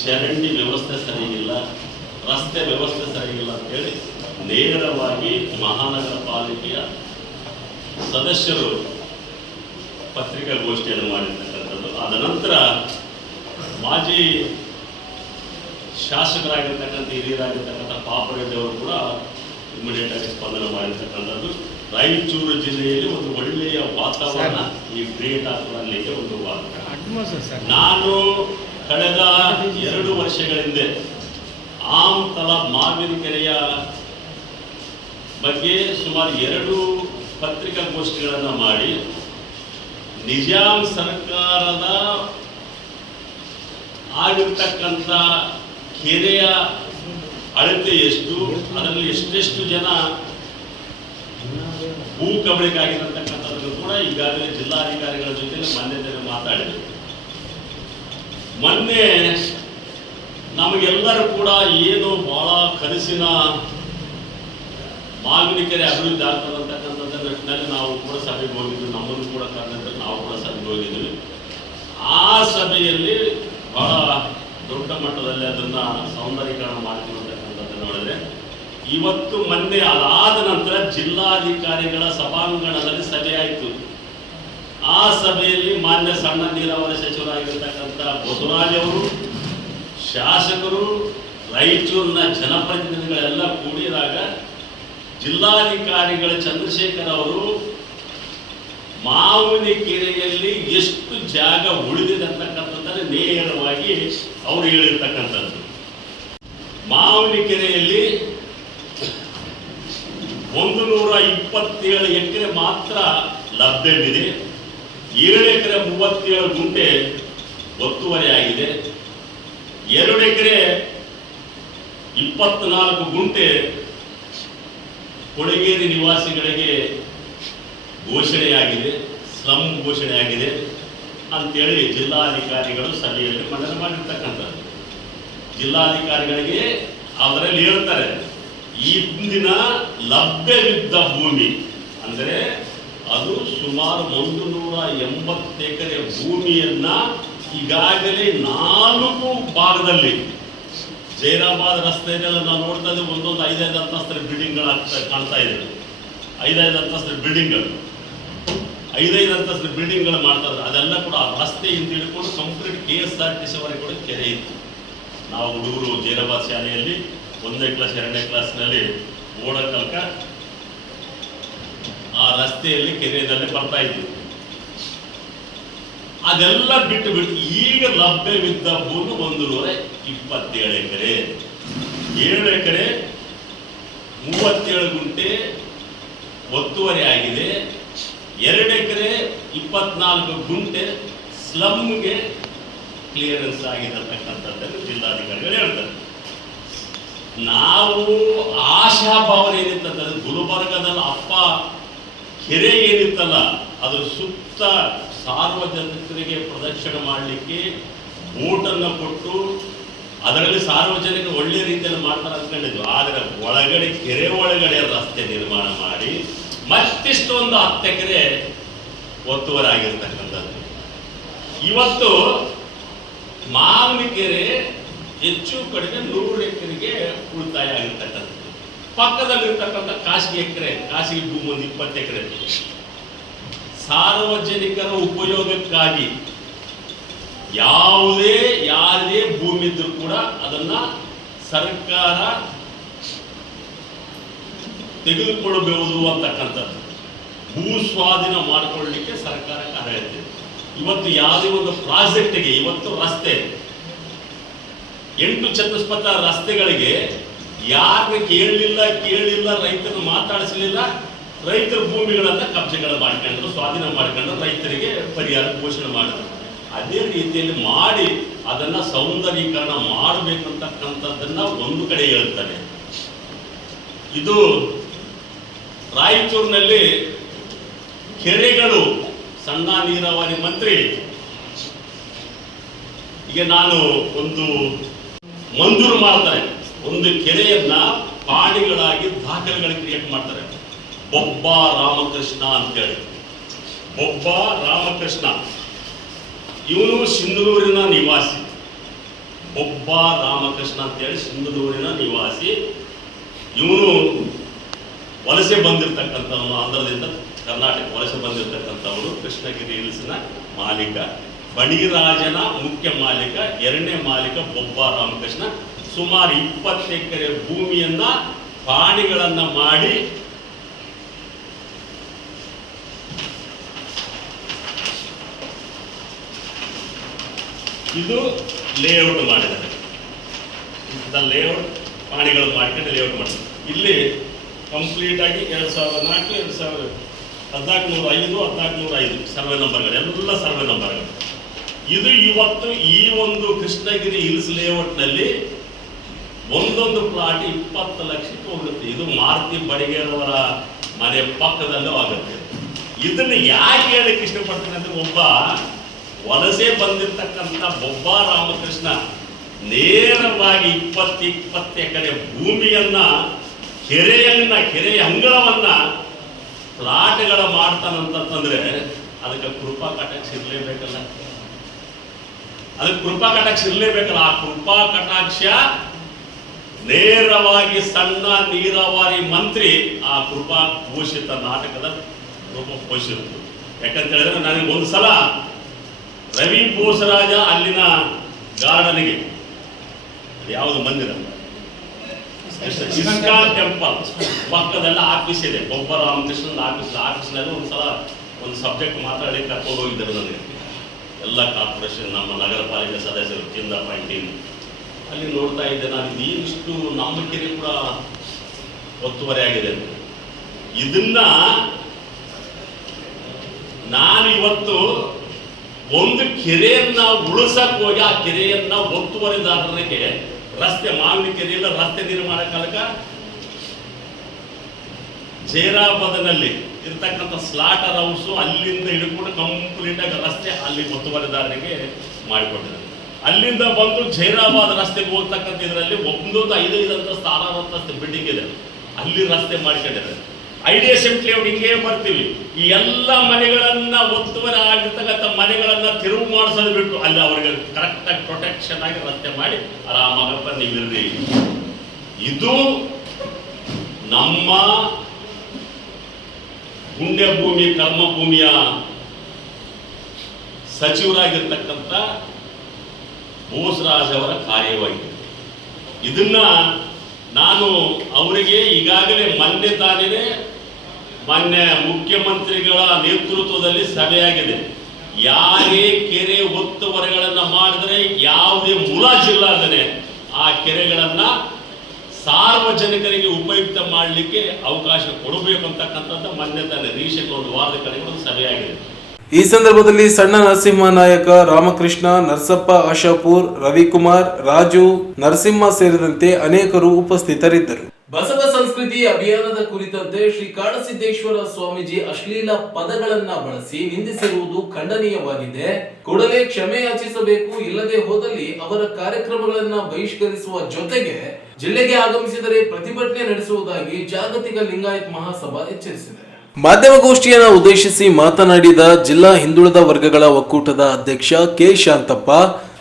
ಚರಂಡಿ ವ್ಯವಸ್ಥೆ ಸರಿಯಿಲ್ಲ. ರಸ್ತೆ ವ್ಯವಸ್ಥೆ ಸರಿಯಿಲ್ಲ ಅಂತೇಳಿ ನೇರವಾಗಿ ಮಹಾನಗರ ಪಾಲಿಕೆಯ ಸದಸ್ಯರು ಪತ್ರಿಕಾಗೋಷ್ಠಿಯನ್ನು ಮಾಡಿರ್ತಕ್ಕಂಥದ್ದು. ಆದ ನಂತರ ಮಾಜಿ ಶಾಸಕರಾಗಿರ್ತಕ್ಕಂಥ ಹಿರಿಯರಾಗಿರ್ತಕ್ಕಂಥ ಪಾಪರೆಡ್ಡಿ ಅವರು ಕೂಡ ಇಮಿಡಿಯೇಟ್ ಆಗಿ ಸ್ಪಂದನೆ ಮಾಡಿರ್ತಕ್ಕಂಥದ್ದು. ರಾಯಚೂರು ಜಿಲ್ಲೆಯಲ್ಲಿ ಒಂದು ಒಳ್ಳೆಯ ವಾತಾವರಣ ಈ ಕ್ರಿಯೇಟ್ ಆಗಲಿಕ್ಕೆ ಒಂದು ನಾನು ಕಳೆದ 2 ವರ್ಷಗಳ ಹಿಂದೆ ಆಮ್ತಲ ಮಾವಿನ ಕೆರೆಯ ಬಗ್ಗೆ ಸುಮಾರು 2 ಪತ್ರಿಕಾಗೋಷ್ಠಿಗಳನ್ನು ಮಾಡಿ ನಿಜಾಂ ಸರ್ಕಾರದ ಆಗಿರ್ತಕ್ಕಂಥ ಕೆರೆಯ ಅಳತೆ ಎಷ್ಟು, ಅದರಲ್ಲಿ ಎಷ್ಟೆಷ್ಟು ಜನ ಭೂ ಕಬಳಿಕೆ ಆಗಿರತಕ್ಕಂಥದ್ದು ಕೂಡ ಈಗಾಗಲೇ ಜಿಲ್ಲಾಧಿಕಾರಿಗಳ ಜೊತೆ ಮಾನ್ಯತೆ ಮಾತಾಡಿದರು. ಮೊನ್ನೆ ನಮಗೆಲ್ಲರೂ ಕೂಡ ಏನು ಬಹಳ ಕನಸಿನ ಮಾವಿನ ಕೆರೆ ಅಭಿವೃದ್ಧಿ ಆಗ್ತದೆ ಅಂತಕ್ಕಂಥದ್ದು ನಿಟ್ಟಿನಲ್ಲಿ ನಾವು ಕೂಡ ಸಭೆಗೆ ಹೋಗಿದ್ವಿ. ನಮ್ಮನ್ನು ಕೂಡ ಕರೆದಿದ್ದರು, ನಾವು ಕೂಡ ಸಭೆಗೆ ಹೋಗಿದ್ವಿ. ಆ ಸಭೆಯಲ್ಲಿ ಬಹಳ ದೊಡ್ಡ ಮಟ್ಟದಲ್ಲಿ ಅದನ್ನು ಸೌಂದರ್ಯೀಕರಣ ಮಾಡ್ತಿರ್ತಕ್ಕಂಥದ್ದು ನೋಡಿದ್ರೆ ಇವತ್ತು ಮೊನ್ನೆ ಅದಾದ ನಂತರ ಜಿಲ್ಲಾಧಿಕಾರಿಗಳ ಸಭಾಂಗಣದಲ್ಲಿ ಸಭೆ ಆಯಿತು. ಆ ಸಭೆಯಲ್ಲಿ ಮಾನ್ಯ ಸಣ್ಣ ನೀರಾವರಿ ಸಚಿವರಾಗಿರ್ತಕ್ಕಂಥ ಬಸವರಾಜ್ ಅವರು, ಶಾಸಕರು, ರಾಯಚೂರಿನ ಜನಪ್ರತಿನಿಧಿಗಳೆಲ್ಲ ಕೂಡಿದಾಗ ಜಿಲ್ಲಾಧಿಕಾರಿಗಳ ಚಂದ್ರಶೇಖರ್ ಅವರು ಮಾವಿನ ಕೆರೆಯಲ್ಲಿ ಎಷ್ಟು ಜಾಗ ಉಳಿದಿದೆ ಅಂತಕ್ಕಂಥದ್ದನ್ನು ನೇರವಾಗಿ ಅವರು ಹೇಳಿರ್ತಕ್ಕಂಥದ್ದು. ಮಾವಿನ ಕೆರೆಯಲ್ಲಿ 127 ಎಕರೆ ಮಾತ್ರ ಲಭ್ಯವಿದೆ. 7 ಎಕರೆ 37 ಗುಂಟೆ ಒತ್ತುವರಿ ಆಗಿದೆ. 2 ಎಕರೆ 24 ಗುಂಟೆ ಕೊಳಗೇರಿ ನಿವಾಸಿಗಳಿಗೆ ಘೋಷಣೆಯಾಗಿದೆ, ಸ್ಲಂ ಘೋಷಣೆಯಾಗಿದೆ ಅಂತೇಳಿ ಜಿಲ್ಲಾಧಿಕಾರಿಗಳು ಸಭೆಯಲ್ಲಿ ಮಂಡನೆ ಮಾಡಿರ್ತಕ್ಕಂಥದ್ದು. ಜಿಲ್ಲಾಧಿಕಾರಿಗಳಿಗೆ ಅದರಲ್ಲಿ ಹೇಳ್ತಾರೆ, ಈ ಹಿಂದಿನ ಲಭ್ಯವಿದ್ದ ಭೂಮಿ ಅಂದರೆ ಅದು ಸುಮಾರು 180 ಎಕರೆ ಭೂಮಿಯನ್ನ ಈಗಾಗಲೇ 4 ಭಾಗದಲ್ಲಿ ಜೈರಾಬಾದ್ ರಸ್ತೆಯಲ್ಲೆಲ್ಲ ನಾವು ನೋಡ್ತಾ ಇದ್ದೀವಿ, ಒಂದೊಂದು 5-5 ಅಂತಸ್ತಿನ ಬಿಲ್ಡಿಂಗ್ಗಳು ಕಾಣ್ತಾ ಇದೆ. 5-5 ಅಂತಸ್ತಿನ ಬಿಲ್ಡಿಂಗ್ಗಳು 5-5 ಅಂತಸ್ತಿನ ಬಿಲ್ಡಿಂಗ್ಗಳು ಮಾಡ್ತಾ ಇದ್ದಾರೆ. ಅದೆಲ್ಲ ಕೂಡ ರಸ್ತೆಯಿಂದ ಹಿಡ್ಕೊಂಡು ಕಂಪ್ಲೀಟ್ KSRTC ವರೆಗೆ ಕೂಡ ಕೆರೆ ಇತ್ತು. ನಾವು ಹುಡುಗರು ಜೈರಾಬಾದ್ ಶಾಲೆಯಲ್ಲಿ 1ನೇ ಕ್ಲಾಸ್ 2ನೇ ಕ್ಲಾಸ್ನಲ್ಲಿ ಓಡೋ ತನಕ ಆ ರಸ್ತೆಯಲ್ಲಿ ಕೆರೆಯಲ್ಲಿ ಬರ್ತಾ ಇದ್ವಿ. ಅದೆಲ್ಲ ಬಿಟ್ಟು ಈಗ ಲಭ್ಯವಿದ್ದ ಭೂಮಿ 127 ಎಕರೆ, 7 ಎಕರೆ 37 ಗುಂಟೆ ಒತ್ತುವರಿ ಆಗಿದೆ. 2 ಎಕರೆ 24 ಗುಂಟೆ ಸ್ಲಮ್ಗೆ ಕ್ಲಿಯರೆನ್ಸ್ ಆಗಿರತಕ್ಕಂಥದ್ದನ್ನು ಜಿಲ್ಲಾಧಿಕಾರಿಗಳು ಹೇಳ್ತಾರೆ. ನಾವು ಆಶಾಭಾವನೆ ಏನಿತ್ತಂದ್ರೆ ಗುಲ್ಬರ್ಗದಲ್ಲಿ ಅಪ್ಪ ಕೆರೆ ಏನಿತ್ತಲ್ಲ ಅದ್ರ ಸುತ್ತ ಸಾರ್ವಜನಿಕರಿಗೆ ಪ್ರದಕ್ಷಿಣೆ ಮಾಡಲಿಕ್ಕೆ ಬೋಟನ್ನು ಕೊಟ್ಟು ಅದರಲ್ಲಿ ಸಾರ್ವಜನಿಕ ಒಳ್ಳೆ ರೀತಿಯಲ್ಲಿ ಮಾಡ್ತಾರೆ ಅಂದ್ಕೊಂಡಿದ್ವಿ. ಆದರೆ ಒಳಗಡೆ ಕೆರೆ ಒಳಗಡೆ ರಸ್ತೆ ನಿರ್ಮಾಣ ಮಾಡಿ ಮತ್ತಿಷ್ಟೊಂದು 10 ಎಕರೆ ಒತ್ತುವರಿ ಆಗಿರ್ತಕ್ಕಂಥದ್ದು. ಇವತ್ತು ಮಾವಿನಕೆರೆ ಹೆಚ್ಚು ಕಡಿಮೆ 100 ಎಕರೆಗೆ ಉಳಿತಾಯ ಆಗಿರ್ತಕ್ಕಂಥದ್ದು. ಪಕ್ಕದಲ್ಲಿರ್ತಕ್ಕಂಥ ಖಾಸಗಿ ಭೂಮಿ 20 ಎಕರೆ ಸಾರ್ವಜನಿಕರ ಉಪಯೋಗಕ್ಕಾಗಿ ಯಾರದೇ ಭೂಮಿ ಇದ್ರೂ ಕೂಡ ಅದನ್ನ ಸರ್ಕಾರ ತೆಗೆದುಕೊಳ್ಳಬಹುದು ಅಂತಕ್ಕಂಥದ್ದು. ಭೂ ಸ್ವಾಧೀನ ಮಾಡಿಕೊಳ್ಳಲಿಕ್ಕೆ ಸರ್ಕಾರಕ್ಕೆ ಅರ್ಹತೆ. ಇವತ್ತು ಯಾವುದೇ ಒಂದು ಪ್ರಾಜೆಕ್ಟ್ಗೆ ಇವತ್ತು ರಸ್ತೆ 8 ಚತುಷ್ಪಥ ರಸ್ತೆಗಳಿಗೆ ಯಾರನ್ನ ಕೇಳಲಿಲ್ಲ, ರೈತರನ್ನು ಮಾತಾಡಿಸಲಿಲ್ಲ, ರೈತರ ಭೂಮಿಗಳನ್ನ ಕಬ್ಜೆಗಳು ಮಾಡ್ಕೊಂಡ್ರು, ಸ್ವಾಧೀನ ಮಾಡ್ಕೊಂಡ್ರು, ರೈತರಿಗೆ ಪರಿಹಾರ ಘೋಷಣೆ ಮಾಡಿದ್ರು. ಅದೇ ರೀತಿಯಲ್ಲಿ ಮಾಡಿ ಅದನ್ನ ಸೌಂದರ್ಯೀಕರಣ ಮಾಡಬೇಕಂತಕ್ಕಂಥದ್ದನ್ನ ಒಂದು ಕಡೆ ಹೇಳ್ತಾನೆ. ಇದು ರಾಯಚೂರಿನಲ್ಲಿ ಕೆರೆಗಳು ಸಣ್ಣ ನೀರಾವರಿ ಮಂತ್ರಿ ಈಗ ನಾನು ಒಂದು ಮಂಜೂರು ಮಾಡ್ತಾರೆ, ಒಂದು ಕೆರೆಯನ್ನ ಪಾಣಿಗಳಾಗಿ ದಾಖಲೆಗಳು ಕ್ರಿಯೇಟ್ ಮಾಡ್ತಾರೆ. ಬೊಬ್ಬ ರಾಮಕೃಷ್ಣ ಅಂತೇಳಿ, ಬೊಬ್ಬ ರಾಮಕೃಷ್ಣ ಇವನು ಸಿಂಧನೂರಿನ ನಿವಾಸಿ. ಬೊಬ್ಬ ರಾಮಕೃಷ್ಣ ಅಂತೇಳಿ ಸಿಂಧನೂರಿನ ನಿವಾಸಿ. ಇವನು ವಲಸೆ ಬಂದಿರತಕ್ಕಂಥವನು, ಆಂಧ್ರದಿಂದ ಕರ್ನಾಟಕ ವಲಸೆ ಬಂದಿರತಕ್ಕಂಥವನು. ಕೃಷ್ಣಗಿರಿ ಹಿಲ್ಸ್ನ ಮಾಲೀಕ, ಬಣಿರಾಜನ ಮುಖ್ಯ ಮಾಲೀಕ, 2ನೇ ಮಾಲೀಕ ಬೊಬ್ಬ ರಾಮಕೃಷ್ಣ. ಸುಮಾರು 20 ಎಕರೆ ಭೂಮಿಯನ್ನ ಪಾಣಿಗಳನ್ನ ಮಾಡಿ ಇದು ಲೇಔಟ್ ಮಾಡಿದ್ದಾರೆ. ಲೇಔಟ್ ಪಾಣಿಗಳು ಮಾಡ್ಕೊಂಡು ಲೇಔಟ್ ಮಾಡಿದ್ದಾರೆ. ಇಲ್ಲಿ ಕಂಪ್ಲೀಟ್ ಆಗಿ 2004, 1405, 1405 ಸರ್ವೆ ನಂಬರ್ಗಳು, ಎಲ್ಲ ಸರ್ವೆ ನಂಬರ್ಗಳು. ಇದು ಇವತ್ತು ಈ ಒಂದು ಕೃಷ್ಣಗಿರಿ ಹಿಲ್ಸ್ ಲೇಔಟ್ನಲ್ಲಿ ಒಂದೊಂದು ಪ್ಲಾಟ್ 20 ಲಕ್ಷಕ್ಕೆ ಹೋಗುತ್ತೆ. ಇದು ಮಾರುತಿ ಬಡಿಗೇರವರ ಮನೆ ಪಕ್ಕದಲ್ಲೂ ಆಗುತ್ತೆ. ಇದನ್ನ ಯಾಕೆ ಹೇಳಕ್ಕೆ ಇಷ್ಟಪಡ್ತೀನಿ ಅಂದ್ರೆ, ಒಬ್ಬ ವಲಸೆ ಬಂದಿರತಕ್ಕಂಥ ಬೊಬ್ಬ ರಾಮಕೃಷ್ಣ ನೇರವಾಗಿ 20 ಎಕರೆ ಭೂಮಿಯನ್ನ ಕೆರೆಯ ಅಂಗಳವನ್ನ ಪ್ಲಾಟ್ಗಳ ಮಾಡ್ತಾನಂತಂದ್ರೆ ಅದಕ್ಕೆ ಕೃಪಾ ಕಟಾಕ್ಷ ಇರಲೇಬೇಕಲ್ಲ. ಅದಕ್ಕೆ ಕೃಪಾ ಕಟಾಕ್ಷ ಇರಲೇಬೇಕಲ್ಲ. ಆ ಕೃಪಾ ಕಟಾಕ್ಷ ನೇರವಾಗಿ ಸಣ್ಣ ನೀರಾವರಿ ಮಂತ್ರಿ ಆ ಕೃಪಾ ಘೋಷಿತ ನಾಟಕದ ರೂಪ ಘೋಷಿಸಿತು. ಯಾಕಂತ ಹೇಳಿದ್ರೆ ನನಗೆ ಒಂದು ಸಲ ರವಿ ಬೋಸರಾಜ ಅಲ್ಲಿನ ಗಾರ್ಡನ್ಗೆ, ಯಾವುದು ಮಂದಿರ, ಇಸ್ಕಾನ್ ಟೆಂಪಲ್ ಪಕ್ಕದಲ್ಲ ಆಫೀಸ್ ಇದೆ, ಬೊಬ್ಬ ರಾಮಕೃಷ್ಣನ ಆಫೀಸ್ನಲ್ಲಿ ಒಂದು ಸಬ್ಜೆಕ್ಟ್ ಮಾತಾಡಿ ಕರ್ಕೊಂಡು ಹೋಗಿದ್ದಾರೆ ನನಗೆ. ಎಲ್ಲ ಕಾರ್ಪೊರೇಷನ್, ನಮ್ಮ ನಗರ ಪಾಲಿಕೆ ಸದಸ್ಯರು, ಚಿಂದ ಪಾಯಿಂಟಿಂಗ್ ಅಲ್ಲಿ ನೋಡ್ತಾ ಇದ್ದೆ ನಾನು, ಇದಿಷ್ಟು ನಮ್ಮ ಕೆರೆ ಕೂಡ ಒತ್ತುವರಿ ಆಗಿದೆ. ಇದನ್ನ ನಾನು ಇವತ್ತು ಒಂದು ಕೆರೆಯನ್ನ ಉಳಿಸಕ್ ಹೋಗಿ ಆ ಕೆರೆಯನ್ನ ಒತ್ತುವರಿದಾರರಿಗೆ ರಸ್ತೆ, ಮಾವಿನ ಕೆರೆಯಲ್ಲ ರಸ್ತೆ ನಿರ್ಮಾಣ ಕಾಲಕ ಜೈರಾಬಾದ್ನಲ್ಲಿ ಇರ್ತಕ್ಕಂಥ ಸ್ಲಾಟರ್ ಹೌಸ್ ಅಲ್ಲಿಂದ ಹಿಡ್ಕೊಂಡು ಕಂಪ್ಲೀಟ್ ಆಗಿ ರಸ್ತೆ ಅಲ್ಲಿ ಒತ್ತುವರಿದಾರರಿಗೆ ಮಾಡಿಕೊಟ್ಟಿದ್ದಾರೆ. ಅಲ್ಲಿಂದ ಬಂದು ಜೈರಾಬಾದ್ ರಸ್ತೆಗೆ ಹೋಗ್ತಕ್ಕಂಥ ಇದರಲ್ಲಿ 5 ಅಂತಸ್ತು 6 ಅಂತಸ್ತು ಬಿಲ್ಡಿಂಗ್ ಇದೆ, ಅಲ್ಲಿ ರಸ್ತೆ ಮಾಡ್ಕೊಂಡಿದ್ದಾರೆ. IDSM ಲೇಔಟ್ ಹಿಂಗೆ ಬರ್ತೀವಿ, ಈ ಎಲ್ಲ ಮನೆಗಳನ್ನ ಒತ್ತುವರಿ ಆಗಿರ್ತಕ್ಕಂಥ ಮನೆಗಳನ್ನ ತಿರುವು ಮಾಡಿಸೋದು ಬಿಟ್ಟು ಅಲ್ಲಿ ಅವ್ರಿಗೆ ಕರೆಕ್ಟಾಗಿ ಪ್ರೊಟೆಕ್ಷನ್ ಆಗಿ ರಸ್ತೆ ಮಾಡಿ ಆರಾಮಾಗಪ್ಪ ನೀವಿರ್ರಿ. ಇದು ನಮ್ಮ ಪುಣ್ಯ ಭೂಮಿ ಕರ್ಮಭೂಮಿಯ ಸಚಿವರಾಗಿರ್ತಕ್ಕಂಥ ಬೋಸರಾಜ್ ಅವರ ಕಾರ್ಯವಾಗಿದೆ. ಇದನ್ನ ನಾನು ಅವರಿಗೆ ಈಗಾಗಲೇ ಮಾನ್ಯ ಮುಖ್ಯಮಂತ್ರಿಗಳ ನೇತೃತ್ವದಲ್ಲಿ ಸಭೆಯಾಗಿದೆ. ಯಾರೇ ಕೆರೆ ಒತ್ತುವರಿಗಳನ್ನು ಮಾಡಿದ್ರೆ ಯಾವುದೇ ಮುಲಾಜಿಲ್ಲಾದರೆ ಆ ಕೆರೆಗಳನ್ನ ಸಾರ್ವಜನಿಕರಿಗೆ ಉಪಯುಕ್ತ ಮಾಡಲಿಕ್ಕೆ ಅವಕಾಶ ಕೊಡಬೇಕು ಅಂತಕ್ಕಂಥದ್ದು ಮೊನ್ನೆ ತಾನೇ ರೀಸೆಂಟ್ 1 ವಾರದ ಕಡೆಗೆ ಒಂದು ಸಭೆಯಾಗಿದೆ. ಈ ಸಂದರ್ಭದಲ್ಲಿ ಸಣ್ಣ ನರಸಿಂಹ ನಾಯಕ, ರಾಮಕೃಷ್ಣ, ನರಸಪ್ಪ ಆಶಾಪುರ್, ರವಿಕುಮಾರ್, ರಾಜು, ನರಸಿಂಹ ಸೇರಿದಂತೆ ಅನೇಕರು ಉಪಸ್ಥಿತರಿದ್ದರು. ಬಸವ ಸಂಸ್ಕೃತಿ ಅಭಿಯಾನದ ಕುರಿತಂತೆ ಶ್ರೀ ಕಾಡಸಿದ್ದೇಶ್ವರ ಸ್ವಾಮೀಜಿ ಅಶ್ಲೀಲ ಪದಗಳನ್ನ ಬಳಸಿ ನಿಂದಿಸಿರುವುದು ಖಂಡನೀಯವಾಗಿದೆ. ಕೂಡಲೇ ಕ್ಷಮೆ ಯಾಚಿಸಬೇಕು, ಇಲ್ಲದೆ ಹೋದಲ್ಲಿ ಅವರ ಕಾರ್ಯಕ್ರಮಗಳನ್ನ ಬಹಿಷ್ಕರಿಸುವ ಜೊತೆಗೆ ಜಿಲ್ಲೆಗೆ ಆಗಮಿಸಿದರೆ ಪ್ರತಿಭಟನೆ ನಡೆಸುವುದಾಗಿ ಜಾಗತಿಕ ಲಿಂಗಾಯತ್ ಮಹಾಸಭಾ ಎಚ್ಚರಿಸಿದೆ. ಮಾಧ್ಯಮಗೋಷ್ಠಿಯನ್ನು ಉದ್ದೇಶಿಸಿ ಮಾತನಾಡಿದ ಜಿಲ್ಲಾ ಹಿಂದುಳಿದ ವರ್ಗಗಳ ಒಕ್ಕೂಟದ ಅಧ್ಯಕ್ಷ ಕೆ ಶಾಂತಪ್ಪ,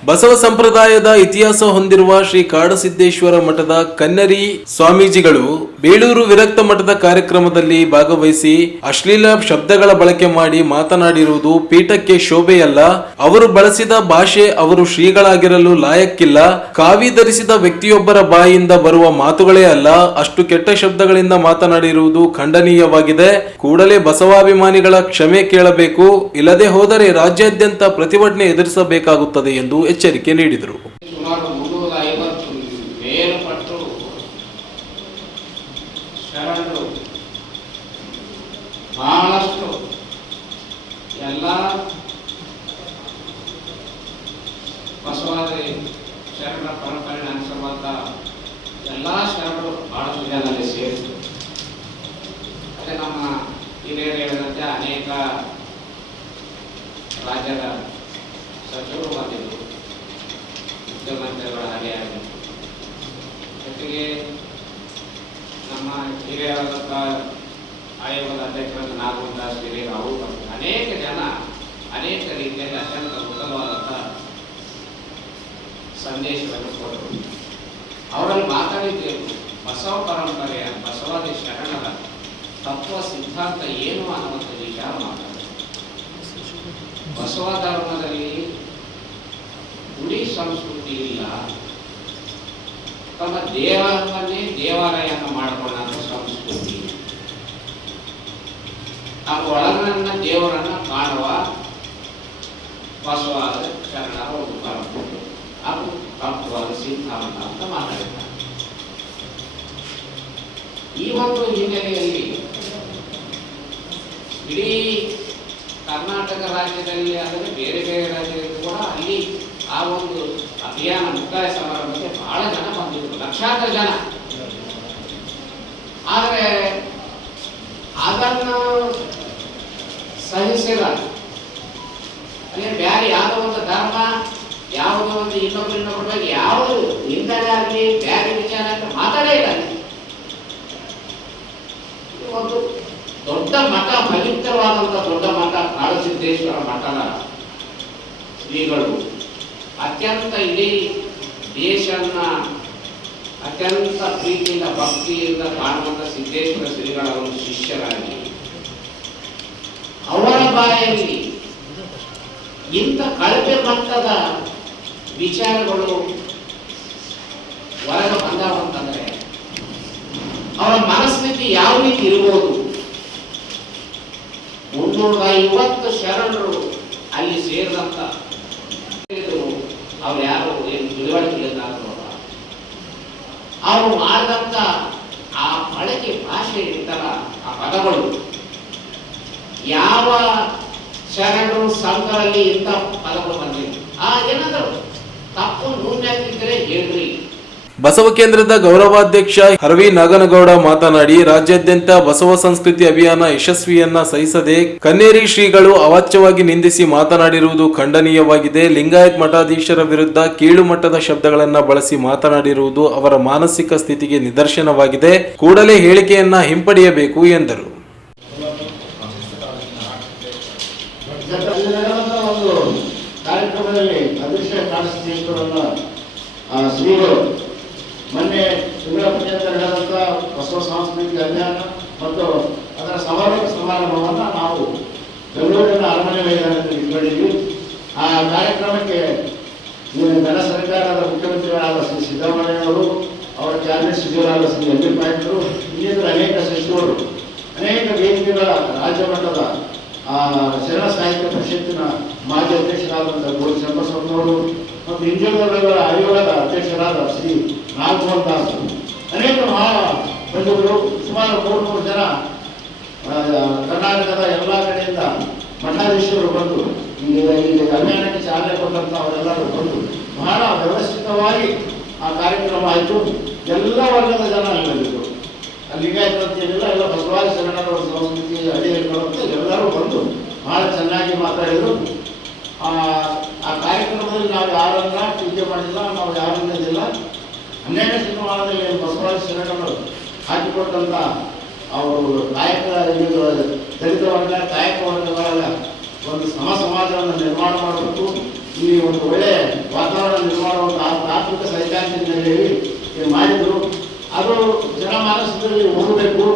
ಬಸವ ಸಂಪ್ರದಾಯದ ಇತಿಹಾಸ ಹೊಂದಿರುವ ಶ್ರೀ ಕಾಡಸಿದ್ದೇಶ್ವರ ಮಠದ ಕನ್ನರಿ ಸ್ವಾಮೀಜಿಗಳು ಬೇಳೂರು ವಿರಕ್ತ ಮಠದ ಕಾರ್ಯಕ್ರಮದಲ್ಲಿ ಭಾಗವಹಿಸಿ ಅಶ್ಲೀಲ ಶಬ್ದಗಳ ಬಳಕೆ ಮಾಡಿ ಮಾತನಾಡಿರುವುದು ಪೀಠಕ್ಕೆ ಶೋಭೆಯಲ್ಲ. ಅವರು ಬಳಸಿದ ಭಾಷೆ ಅವರು ಶ್ರೀಗಳಾಗಿರಲು ಲಾಯಕ್ಕಿಲ್ಲ. ಕಾವಿ ಧರಿಸಿದ ವ್ಯಕ್ತಿಯೊಬ್ಬರ ಬಾಯಿಯಿಂದ ಬರುವ ಮಾತುಗಳೇ ಅಲ್ಲ, ಅಷ್ಟು ಕೆಟ್ಟ ಶಬ್ದಗಳಿಂದ ಮಾತನಾಡಿರುವುದು ಖಂಡನೀಯವಾಗಿದೆ. ಕೂಡಲೇ ಬಸವಾಭಿಮಾನಿಗಳ ಕ್ಷಮೆ ಕೇಳಬೇಕು, ಇಲ್ಲದೆ ಹೋದರೆ ರಾಜ್ಯಾದ್ಯಂತ ಪ್ರತಿಭಟನೆ ಎದುರಿಸಬೇಕಾಗುತ್ತದೆ ಎಂದು ಎಚ್ಚರಿಕೆ ನೀಡಿದರು. ಸುಮಾರು 350 ಮೇಲ್ಪಟ್ಟು ಶರಣರು ಬಹಳಷ್ಟು ಎಲ್ಲ ಬಸವಾದಿ ಶರಣರ ಪರಂಪರೆ ಅನುಸರುವಂತ ಎಲ್ಲ ಶರಣರು ಬಹಳಷ್ಟು ಜನರಲ್ಲಿ ಸೇರಿದರು. ಅದೇ ನಮ್ಮ ಹಿರಿಯರು ಹೇಳಿದಂತೆ ಅನೇಕ ರಾಜ್ಯದ ಸಚಿವರು ಬಂದಿದ್ದರು, ಮುಖ್ಯಮಂತ್ರಿಗಳ ಹಾಗೆ ಆಗಿತ್ತು. ಜೊತೆಗೆ ನಮ್ಮ ಹಿರಿಯರಾದಂಥ ಆಯೋಗದ ಅಧ್ಯಕ್ಷರಾದ ನಾಗದಾಸ್ ಹಿರಿಯರು ಅವರು ಬಂದರು. ಅನೇಕ ಜನ ಅನೇಕ ರೀತಿಯಲ್ಲಿ ಅತ್ಯಂತ ಉತ್ತಮವಾದಂಥ ಸಂದೇಶವನ್ನು ಕೊಟ್ಟರು. ಅವರಲ್ಲಿ ಮಾತಾಡಿದ್ದೇವೆ ಬಸವ ಪರಂಪರೆಯ ಬಸವಾದಿ ಶರಣರ ತತ್ವ ಸಿದ್ಧಾಂತ ಏನು ಅನ್ನುವಂಥ ವಿಚಾರ ಮಾತಾಡಿದರು. ಬಸವ ಧರ್ಮದಲ್ಲಿ ಗುಡಿ ಸಂಸ್ಕೃತಿ ಇಲ್ಲ, ತಮ್ಮ ದೇವರನ್ನೇ ದೇವಾಲಯವನ್ನು ಮಾಡಿಕೊಂಡಂಥ ಸಂಸ್ಕೃತಿ, ಆ ಒಳಗನ್ನ ದೇವರನ್ನ ಕಾಣುವ ಬಸವಾದ ಶರಣರ ಒಂದು ಪರಂಪರೆ, ಅದು ತತ್ವದ ಸಿದ್ಧಾಂತ ಅಂತ ಮಾತಾಡಿದ್ದಾರೆ. ಈ ಒಂದು ಹಿನ್ನೆಲೆಯಲ್ಲಿ ಇಡೀ ಕರ್ನಾಟಕ ರಾಜ್ಯದಲ್ಲಿ ಆದರೆ ಬೇರೆ ಬೇರೆ ರಾಜ್ಯದಲ್ಲಿ ಕೂಡ ಅಲ್ಲಿ ಆ ಒಂದು ಅಭಿಯಾನ ಮುಕ್ತಾಯ ಸಮಾರಂಭಕ್ಕೆ ಬಹಳ ಜನ ಬಂದಿದ್ರು, ಲಕ್ಷಾಂತರ ಜನ. ಆದರೆ ಅದನ್ನು ಸಹಿಸಿಲ್ಲ. ಅಲ್ಲಿ ಬೇರೆ ಯಾವುದೋ ಒಂದು ಧರ್ಮ, ಯಾವುದೋ ಒಂದು ಇನ್ನೊಬ್ಬರ ಬಗ್ಗೆ ಯಾವುದು ನಿಂದನೆ ಆಗಲಿ ಬೇರೆ ವಿಚಾರ ಅಂತ ಮಾತಾಡೇ ಇಲ್ಲ. ಒಂದು ದೊಡ್ಡ ಮಠ, ಪವಿತ್ರವಾದಂಥ ದೊಡ್ಡ ಮಠ ಕಾಡಸಿದ್ದೇಶ್ವರ ಮಠದ ಶ್ರೀಗಳು ಅತ್ಯಂತ ಇಡೀ ದೇಶನ್ನ ಅತ್ಯಂತ ಪ್ರೀತಿಯಿಂದ ಭಕ್ತಿಯಿಂದ ಕಾಣುವಂಥ ಸಿದ್ದೇಶ್ವರ ಶ್ರೀಗಳ ಒಂದು ಶಿಷ್ಯರಾಗಿ ಅವರ ಬಾಯಲ್ಲಿ ಇಂಥ ಕಳಪೆ ಮಟ್ಟದ ವಿಚಾರಗಳು ಹೊರಗೆ ಬಂದವಂತಂದ್ರೆ ಅವರ ಮನಸ್ಥಿತಿ ಯಾವ ರೀತಿ ಇರ್ಬೋದು? 350 ಶರಣರು ಅಲ್ಲಿ ಸೇರಿದಂತ ಅವ್ರು ಯಾರು ಏನು ತಿಳುವಳಿಕೆ ಅವರು ಮಾಡಿದಂತ ಆ ಬಳಕೆ ಭಾಷೆ ಇರ್ತಲ್ಲ, ಆ ಪದಗಳು ಯಾವ ಶರಣರು ಸಂಘದಲ್ಲಿ ಇಂಥ ಪದಗಳು ಬಂದಿವೆ. ಏನಾದರೂ ತಪ್ಪು ನೂನ್ಯಾಗಿದ್ದರೆ ಹೇಳ್ರಿ. ಬಸವ ಕೇಂದ್ರದ ಗೌರವಾಧ್ಯಕ್ಷ ಹರವಿ ನಾಗನಗೌಡ ಮಾತನಾಡಿ, ರಾಜ್ಯಾದ್ಯಂತ ಬಸವ ಸಂಸ್ಕೃತಿ ಅಭಿಯಾನ ಯಶಸ್ವಿಯನ್ನ ಸಹಿಸದೆ ಕನ್ನೇರಿ ಶ್ರೀಗಳು ಅವಾಚ್ಯವಾಗಿ ನಿಂದಿಸಿ ಮಾತನಾಡಿರುವುದು ಖಂಡನೀಯವಾಗಿದೆ. ಲಿಂಗಾಯತ್ ಮಠಾಧೀಶರ ವಿರುದ್ಧ ಕೀಳು ಮಟ್ಟದ ಶಬ್ದಗಳನ್ನ ಬಳಸಿ ಮಾತನಾಡಿರುವುದು ಅವರ ಮಾನಸಿಕ ಸ್ಥಿತಿಗೆ ನಿದರ್ಶನವಾಗಿದೆ. ಕೂಡಲೇ ಹೇಳಿಕೆಯನ್ನ ಹಿಂಪಡೆಯಬೇಕು ಎಂದರು. ಕಾರ್ಯಕ್ರಮದಲ್ಲಿ ಅದೃಶ್ಯ ಕಾಣಿಸ್ತೀವರನ್ನ ಶ್ರೀಗಳು ಮೊನ್ನೆ ಸುಂದರಪುರದಿಂದ ನಡೆದಂಥ ಬಸವ ಸಾಂಸ್ಕೃತಿಕ ಅಭಿಯಾನ ಮತ್ತು ಅದರ ಸಮಾರಂಭವನ್ನು ನಾವು ಬೆಂಗಳೂರಿನ ಅರಮನೆ ಮೈದಾನದಲ್ಲಿ ಇಟ್ಕೊಂಡಿದ್ವಿ. ಆ ಕಾರ್ಯಕ್ರಮಕ್ಕೆ ನನ್ನ ಸರ್ಕಾರದ ಮುಖ್ಯಮಂತ್ರಿಗಳಾದ ಶ್ರೀ ಸಿದ್ದರಾಮಯ್ಯನವರು, ಅವರ ಕ್ಯಾಬಿನೆಟ್ ಸಚಿವರಾದ ಶ್ರೀ ಎಂ.ಬಿ. ಪಾಟೀಲರು, ಇನ್ನಿತರ ಅನೇಕ ಸಚಿವರು, ಅನೇಕ ವೇದಿಕೆಗಳ ರಾಜ್ಯ ಮಟ್ಟದ ಶರಣ ಸಾಹಿತ್ಯ ಪರಿಷತ್ತಿನ ಮಾಜಿ ಅಧ್ಯಕ್ಷರಾದಂಥ ಗೋಡಿ ಚಂದ್ರಸ್ವಾಮಿಯವರು ಮತ್ತು ಹಿಂದುಳಿದ ಆಯೋಗದ ಅಧ್ಯಕ್ಷರಾದ ಶ್ರೀ ನಾಗಮೋಹನ್ ದಾಸ್, ಅನೇಕ ಬಂಧುಗಳು, ಸುಮಾರು 300 ಜನ ಕರ್ನಾಟಕದ ಎಲ್ಲ ಕಡೆಯಿಂದ ಮಠಾಧೀಶರು ಬಂದು ಈ ಅಭಿಯಾನಕ್ಕೆ ಚಾಲನೆ ಕೊಟ್ಟಂತ ಅವರೆಲ್ಲರೂ ಬಂದು ಬಹಳ ವ್ಯವಸ್ಥಿತವಾಗಿ ಆ ಕಾರ್ಯಕ್ರಮ ಆಯಿತು. ಎಲ್ಲ ವರ್ಗದ ಜನ ಇಲ್ಲಿದ್ದರು. ಲಿಂಗಾಯತ ಅಂತೇನಿಲ್ಲ, ಎಲ್ಲ ಬಸವಾದಿ ಶರಣರ ಸಂಸ್ಕೃತಿ ಅಡಿಯಲ್ಲಿ ಎಲ್ಲರೂ ಬಂದು ಬಹಳ ಚೆನ್ನಾಗಿ ಮಾತಾಡಿದರು. ಆ ಕಾರ್ಯಕ್ರಮದಲ್ಲಿ ನಾವು ಯಾರನ್ನ ಟೀಕೆ ಮಾಡಿಲ್ಲ, ನಾವು ಯಾರನ್ನದಿಲ್ಲ. 12ನೇ ಶತಮಾನದಲ್ಲಿ ಬಸವಾದಿ ಶರಣರು ಹಾಕಿಕೊಟ್ಟಂತ ಅವರು ಕಾಯಕ ದಲಿತ ವರ್ಗ, ಕಾಯಕ ವರ್ಗಗಳ ಒಂದು ಸಮಾಜವನ್ನು ನಿರ್ಮಾಣ ಮಾಡಬೇಕು, ಈ ಒಂದು ಒಳ್ಳೆಯ ವಾತಾವರಣ ನಿರ್ಮಾಣ ತಾತ್ವಿಕ ಸೈದ್ಧಾಂತಿಕದಲ್ಲಿ ಮಾಡಿದರು. ಅದು ಜನಮಾನಸದಲ್ಲಿ ಹೋಗಬೇಕು,